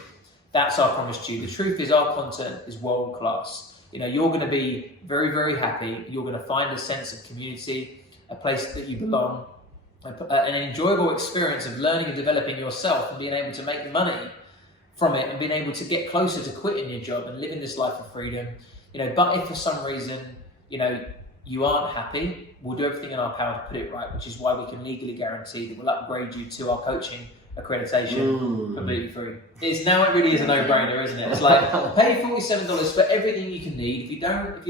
That's our promise to you. The truth is our content is world-class. You know, you're going to be very, very happy. You're going to find a sense of community, a place that you belong, an enjoyable experience of learning and developing yourself and being able to make money from it and being able to get closer to quitting your job and living this life of freedom. You know, but if for some reason, you know, you aren't happy, we'll do everything in our power to put it right, which is why we can legally guarantee that we'll upgrade you to our coaching accreditation completely free. It really is a no-brainer, isn't it? It's like, pay $47 for everything you can need. If you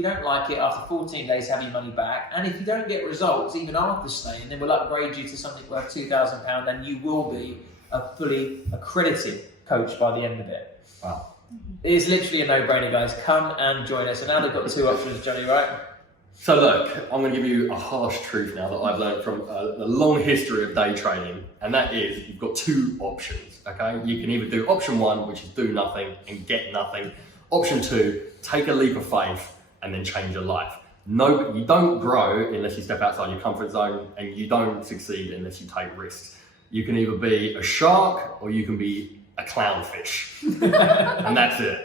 don't like it, after 14 days, have your money back. And if you don't get results, even after staying, then we'll upgrade you to something worth £2,000, and you will be a fully accredited coach by the end of it. Wow. It is literally a no-brainer, guys. Come and join us. And now they've got two options, Johnny, right? So look, I'm going to give you a harsh truth now that I've learned from a long history of day trading, and that is you've got two options, okay? You can either do option one, which is do nothing and get nothing. Option two, take a leap of faith and then change your life. No, you don't grow unless you step outside your comfort zone, and you don't succeed unless you take risks. You can either be a shark or you can be a clownfish, and that's it.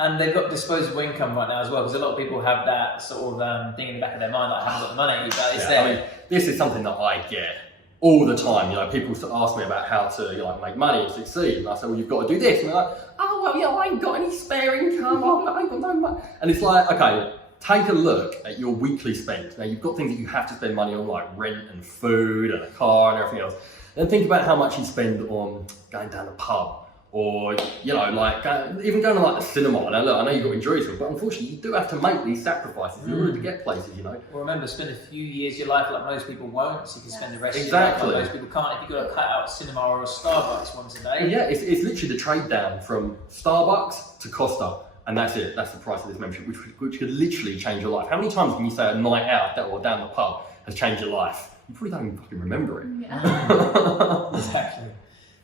And they've got disposable income right now as well, because a lot of people have that sort of thing in the back of their mind, like I haven't got the money, but it's there. I mean, this is something that I get all the time. You know, people ask me about how to make money and succeed, and I say, well, you've got to do this, and they're like, oh, well, yeah, I ain't got any spare income, I ain't got no money. And it's like, okay, take a look at your weekly spend. Now, you've got things that you have to spend money on, like rent and food and a car and everything else. Then think about how much you spend on going down the pub, or, you know, like even going to like the cinema. Now, look, I know you've got to enjoy yourself, but unfortunately, you do have to make these sacrifices in order to get places, you know. Well, remember, spend a few years of your life like most people won't, so you can spend the rest exactly. of your life like most people can't. If you've got to cut out a cinema or a Starbucks once a day. Yeah, it's literally the trade down from Starbucks to Costa, and that's it. That's the price of this membership, which could literally change your life. How many times can you say a night out or down the pub has changed your life? You probably don't even fucking remember it. Yeah. Exactly.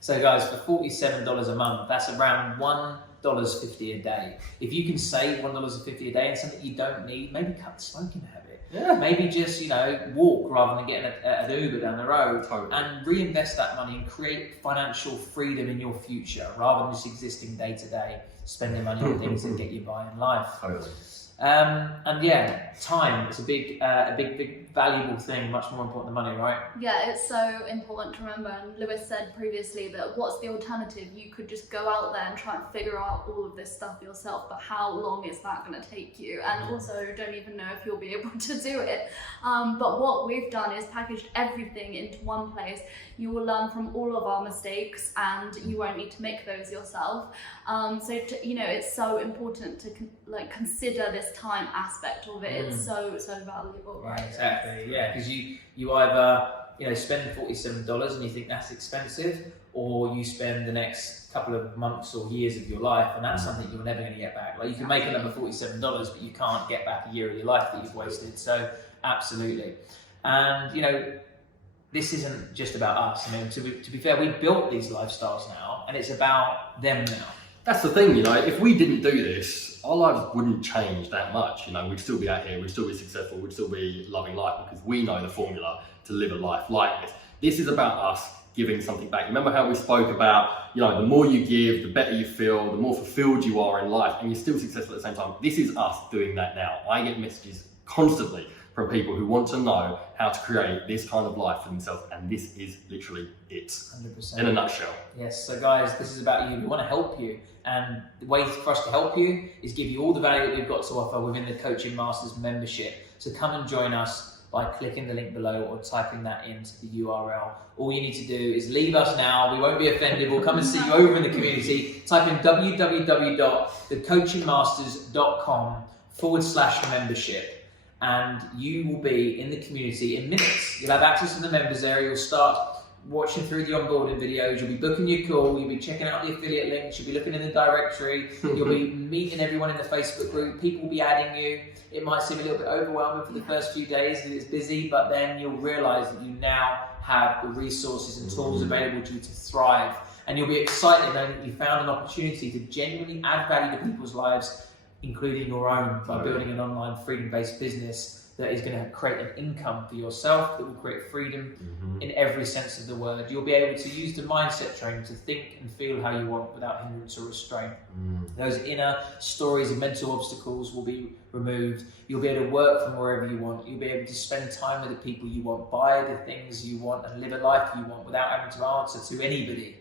So guys, for $47 a month, that's around $1.50 a day. If you can save $1.50 a day on something you don't need, maybe cut the smoking habit. Yeah. Maybe just, you know, walk rather than getting an Uber down the road. Totally. And reinvest that money and create financial freedom in your future rather than just existing day to day, spending money on things that get you by in life. Totally. And yeah, time is a big valuable thing, much more important than money, right? Yeah, it's so important to remember. And Lewis said previously that what's the alternative? You could just go out there and try and figure out all of this stuff yourself, but how long is that going to take you? And also, don't even know if you'll be able to do it. But what we've done is packaged everything into one place. You will learn from all of our mistakes, and you won't need to make those yourself. You know, it's so important to consider this time aspect of it. It's so valuable, right? Exactly. Yeah, because you either, you know, spend $47 and you think that's expensive, or you spend the next couple of months or years of your life, and that's something you're never going to get back. Like, you can make another $47, but you can't get back a year of your life that you've wasted. So absolutely. And you know, this isn't just about us. I mean, to be fair, we built these lifestyles now, and it's about them now. That's the thing, you know, if we didn't do this, our lives wouldn't change that much. You know, we'd still be out here, we'd still be successful, we'd still be loving life, because we know the formula to live a life like this. This is about us giving something back. Remember how we spoke about, you know, the more you give, the better you feel, the more fulfilled you are in life, and you're still successful at the same time. This is us doing that now. I get messages constantly from people who want to know how to create this kind of life for themselves, and this is literally it. 100%. In a nutshell. Yes, so guys, this is about you. We want to help you, and the way for us to help you is give you all the value that we've got to offer within the Coaching Masters membership. So come and join us by clicking the link below or typing that into the URL. All you need to do is leave us now. We won't be offended. We'll come and see you over in the community. Type in www.thecoachingmasters.com/membership. And you will be in the community in minutes. You'll have access to the members area. You'll start watching through the onboarding videos. You'll be booking your call. You'll be checking out the affiliate links. You'll be looking in the directory. You'll be meeting everyone in the Facebook group. People will be adding you. It might seem a little bit overwhelming for the first few days because it's busy, but then you'll realize that you now have the resources and tools available to you to thrive. And you'll be excited knowing that you found an opportunity to genuinely add value to people's lives, including your own, by building an online freedom-based business that is going to create an income for yourself, that will create freedom in every sense of the word. You'll be able to use the mindset training to think and feel how you want without hindrance or restraint. Those inner stories and mental obstacles will be removed. You'll be able to work from wherever you want. You'll be able to spend time with the people you want, buy the things you want, and live a life you want without having to answer to anybody.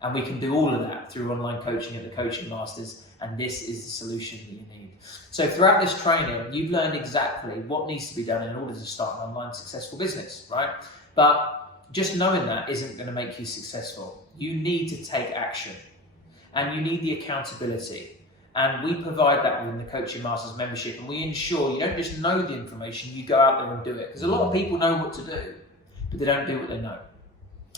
And we can do all of that through online coaching at the Coaching Masters, and this is the solution that you need. So throughout this training, you've learned exactly what needs to be done in order to start an online successful business, right? But just knowing that isn't going to make you successful. You need to take action, and you need the accountability. And we provide that within the Coaching Masters membership, and we ensure you don't just know the information, you go out there and do it. Because a lot of people know what to do, but they don't do what they know.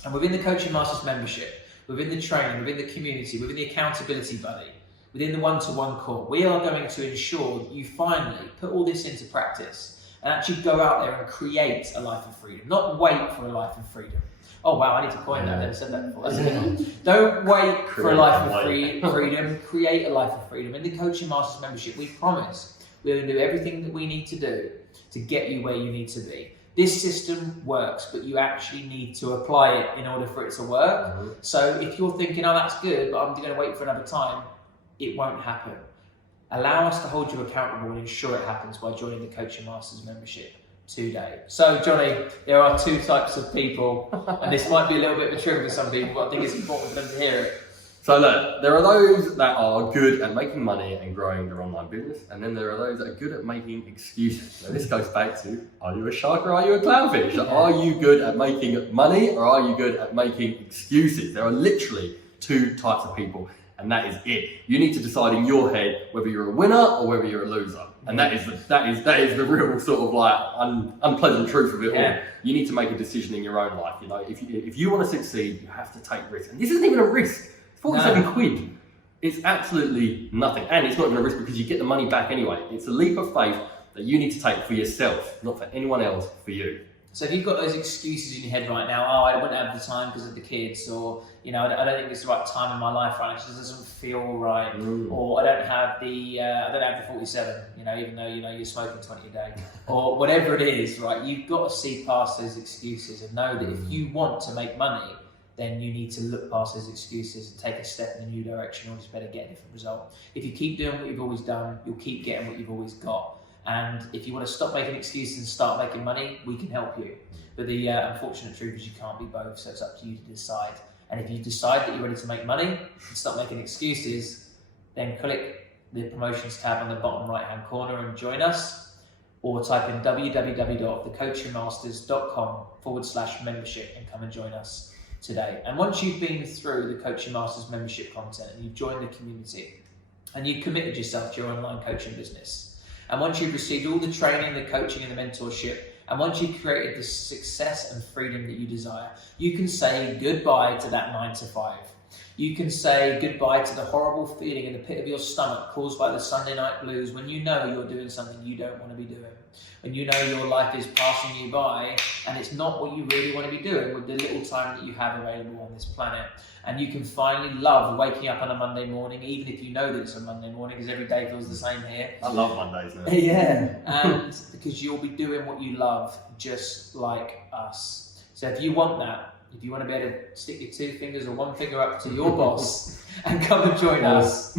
And within the Coaching Masters membership, within the training, within the community, within the accountability buddy, within the one-to-one call, we are going to ensure that you finally put all this into practice and actually go out there and create a life of freedom, not wait for a life of freedom. Oh wow, I need to coin that. I've never said that before. That's a good one. Don't wait for a life of freedom, create a life of freedom. In the Coaching Masters membership, we promise we're going to do everything that we need to do to get you where you need to be. This system works, but you actually need to apply it in order for it to work. So if you're thinking, oh, that's good, but I'm going to wait for another time, it won't happen. Allow us to hold you accountable and ensure it happens by joining the Coaching Masters membership today. So, Johnny, there are two types of people, and this might be a little bit of a trigger for some people, but I think it's important for them to hear it. So look, there are those that are good at making money and growing their online business, and then there are those that are good at making excuses. Now this goes back to, are you a shark or are you a clownfish? Are you good at making money or are you good at making excuses? There are literally two types of people, and that is it. You need to decide in your head whether you're a winner or whether you're a loser. And that is the real sort of like unpleasant truth of it all. You need to make a decision in your own life. You know, if you want to succeed, you have to take risks. And this isn't even a risk. 47 quid. It's absolutely nothing. And it's not even a risk because you get the money back anyway. It's a leap of faith that you need to take for yourself, not for anyone else, for you. So if you've got those excuses in your head right now, oh, I wouldn't have the time because of the kids, or, you know, I don't think it's the right time in my life right now, it just doesn't feel right, or I don't have the 47, you know, even though, you know, you're smoking 20 a day, or whatever it is, right? You've got to see past those excuses and know that if you want to make money, then you need to look past those excuses and take a step in a new direction, or just better get a different result. If you keep doing what you've always done, you'll keep getting what you've always got. And if you want to stop making excuses and start making money, we can help you. But the unfortunate truth is you can't be both, so it's up to you to decide. And if you decide that you're ready to make money and stop making excuses, then click the promotions tab on the bottom right-hand corner and join us, or type in www.thecoachingmasters.com/membership and come and join us today. And once you've been through the Coaching Masters membership content and you've joined the community and you've committed yourself to your online coaching business, and once you've received all the training, the coaching and the mentorship, and once you've created the success and freedom that you desire, you can say goodbye to that 9 to 5. You can say goodbye to the horrible feeling in the pit of your stomach caused by the Sunday night blues when you know you're doing something you don't want to be doing. When you know your life is passing you by and it's not what you really want to be doing with the little time that you have available on this planet. And you can finally love waking up on a Monday morning, even if you know that it's a Monday morning, because every day feels the same here. I love Mondays now. Yeah, and because you'll be doing what you love, just like us. So if you want that, if you want to be able to stick your 2 fingers or 1 finger up to your boss and come and join us,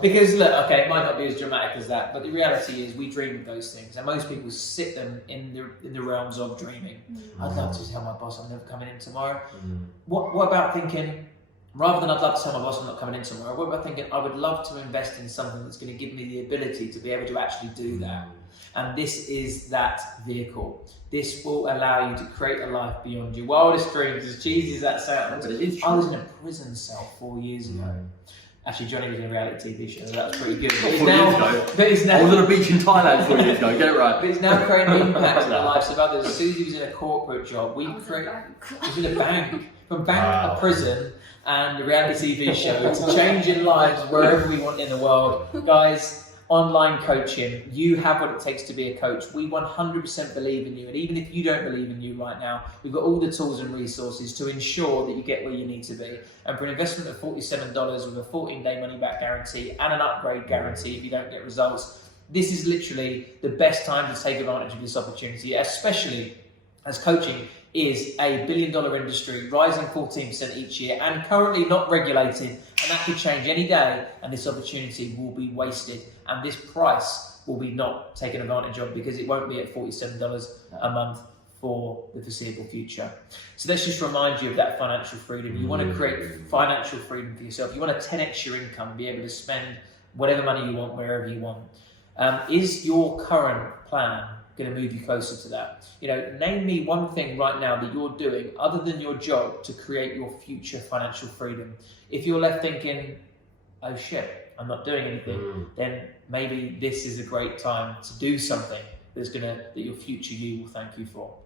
because look, okay, it might not be as dramatic as that, but the reality is we dream of those things, and most people sit them in the realms of dreaming. I'd love to tell my boss I'm never coming in tomorrow. What about thinking, rather than I'd love to tell my boss I'm not coming in tomorrow, what about thinking I would love to invest in something that's going to give me the ability to be able to actually do that? And this is that vehicle. This will allow you to create a life beyond your wildest dreams, as cheesy as that sounds. But it is true. I was in a prison cell 4 years ago. Actually, Johnny was in a reality TV show, so that was pretty good. But I was on a beach in Thailand 4 years ago, get it right. But it's now creating an impact in the lives of others. As soon as he was in a corporate job, he was in a bank. From bank to prison and a reality TV show to changing lives wherever we want in the world. Guys, online coaching, you have what it takes to be a coach. We 100% believe in you, and even if you don't believe in you right now, we've got all the tools and resources to ensure that you get where you need to be. And for an investment of $47 with a 14-day money-back guarantee and an upgrade guarantee if you don't get results, this is literally the best time to take advantage of this opportunity, especially as coaching is a billion-dollar industry, rising 14% each year, and currently not regulated, and that could change any day, and this opportunity will be wasted, and this price will be not taken advantage of because it won't be at $47 a month for the foreseeable future. So let's just remind you of that financial freedom. You want to create financial freedom for yourself. You want to 10x your income and be able to spend whatever money you want, wherever you want. Is your current plan going to move you closer to that? You know, name me one thing right now that you're doing other than your job to create your future financial freedom. If you're left thinking, oh shit, I'm not doing anything, then maybe this is a great time to do something that your future you will thank you for.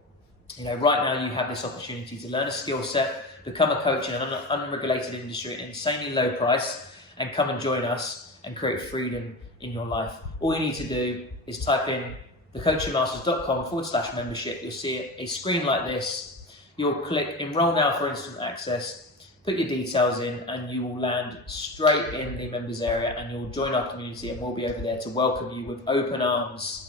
You know, right now you have this opportunity to learn a skill set, become a coach in an unregulated industry at an insanely low price, and come and join us and create freedom in your life. All you need to do is type in thecoachingmasters.com/membership. You'll see a screen like this. You'll click enroll now for instant access, put your details in, and you will land straight in the members area, and you'll join our community, and we'll be over there to welcome you with open arms.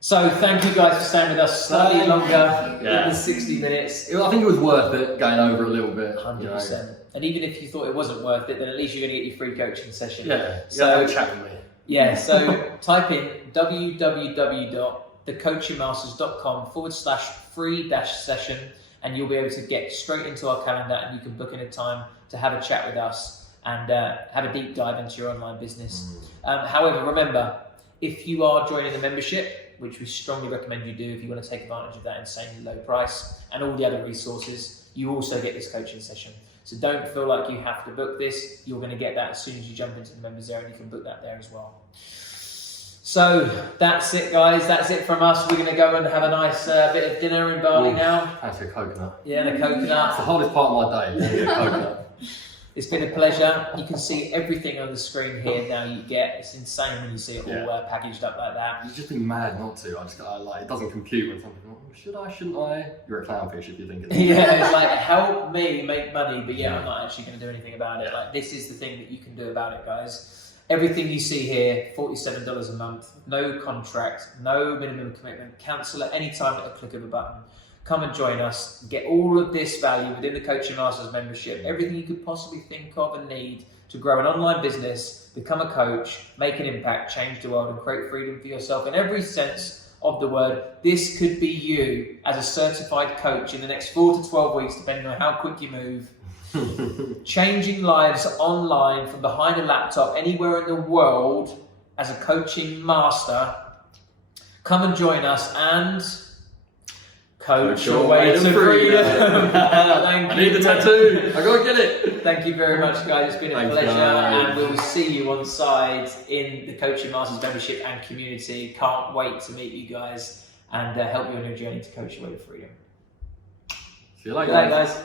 So thank you guys for staying with us slightly longer than 60 minutes. I think it was worth it going over a little bit. 100%. And even if you thought it wasn't worth it, then at least you're going to get your free coaching session. Yeah, so have a chat with me. Yeah, so type in www.thecoachingmasters.com/free-session, and you'll be able to get straight into our calendar, and you can book in a time to have a chat with us and have a deep dive into your online business. However, remember, if you are joining the membership, which we strongly recommend you do if you want to take advantage of that insanely low price and all the other resources, you also get this coaching session. So don't feel like you have to book this. You're going to get that as soon as you jump into the members area, and you can book that there as well. So that's it, guys. That's it from us. We're going to go and have a nice bit of dinner in Bali now. That's a coconut. Yeah, and a It's the coconut. hardest part of my day. A coconut. It's been a pleasure. You can see everything on the screen here now. It's insane when you see it all packaged up like that. You'd just be mad not to. It doesn't compute when something. Should I? Shouldn't I? You're a clownfish if you think it's. Yeah, it's like, help me make money, but I'm not actually going to do anything about it. Like, this is the thing that you can do about it, guys. Everything you see here, $47 a month, no contract, no minimum commitment, cancel at any time at a click of a button. Come and join us, get all of this value within the Coaching Masters membership, everything you could possibly think of and need to grow an online business, become a coach, make an impact, change the world, and create freedom for yourself in every sense of the word. This could be you as a certified coach in the next 4 to 12 weeks, depending on how quick you move. Changing lives online from behind a laptop anywhere in the world as a coaching master. Come and join us and coach your way to freedom. I need the tattoo. I gotta get it. Thank you very much, guys. It's been a pleasure, and we will see you on site in the Coaching Masters membership and community. Can't wait to meet you guys and help you on your journey to coach your way to freedom. See you later, Good night, guys.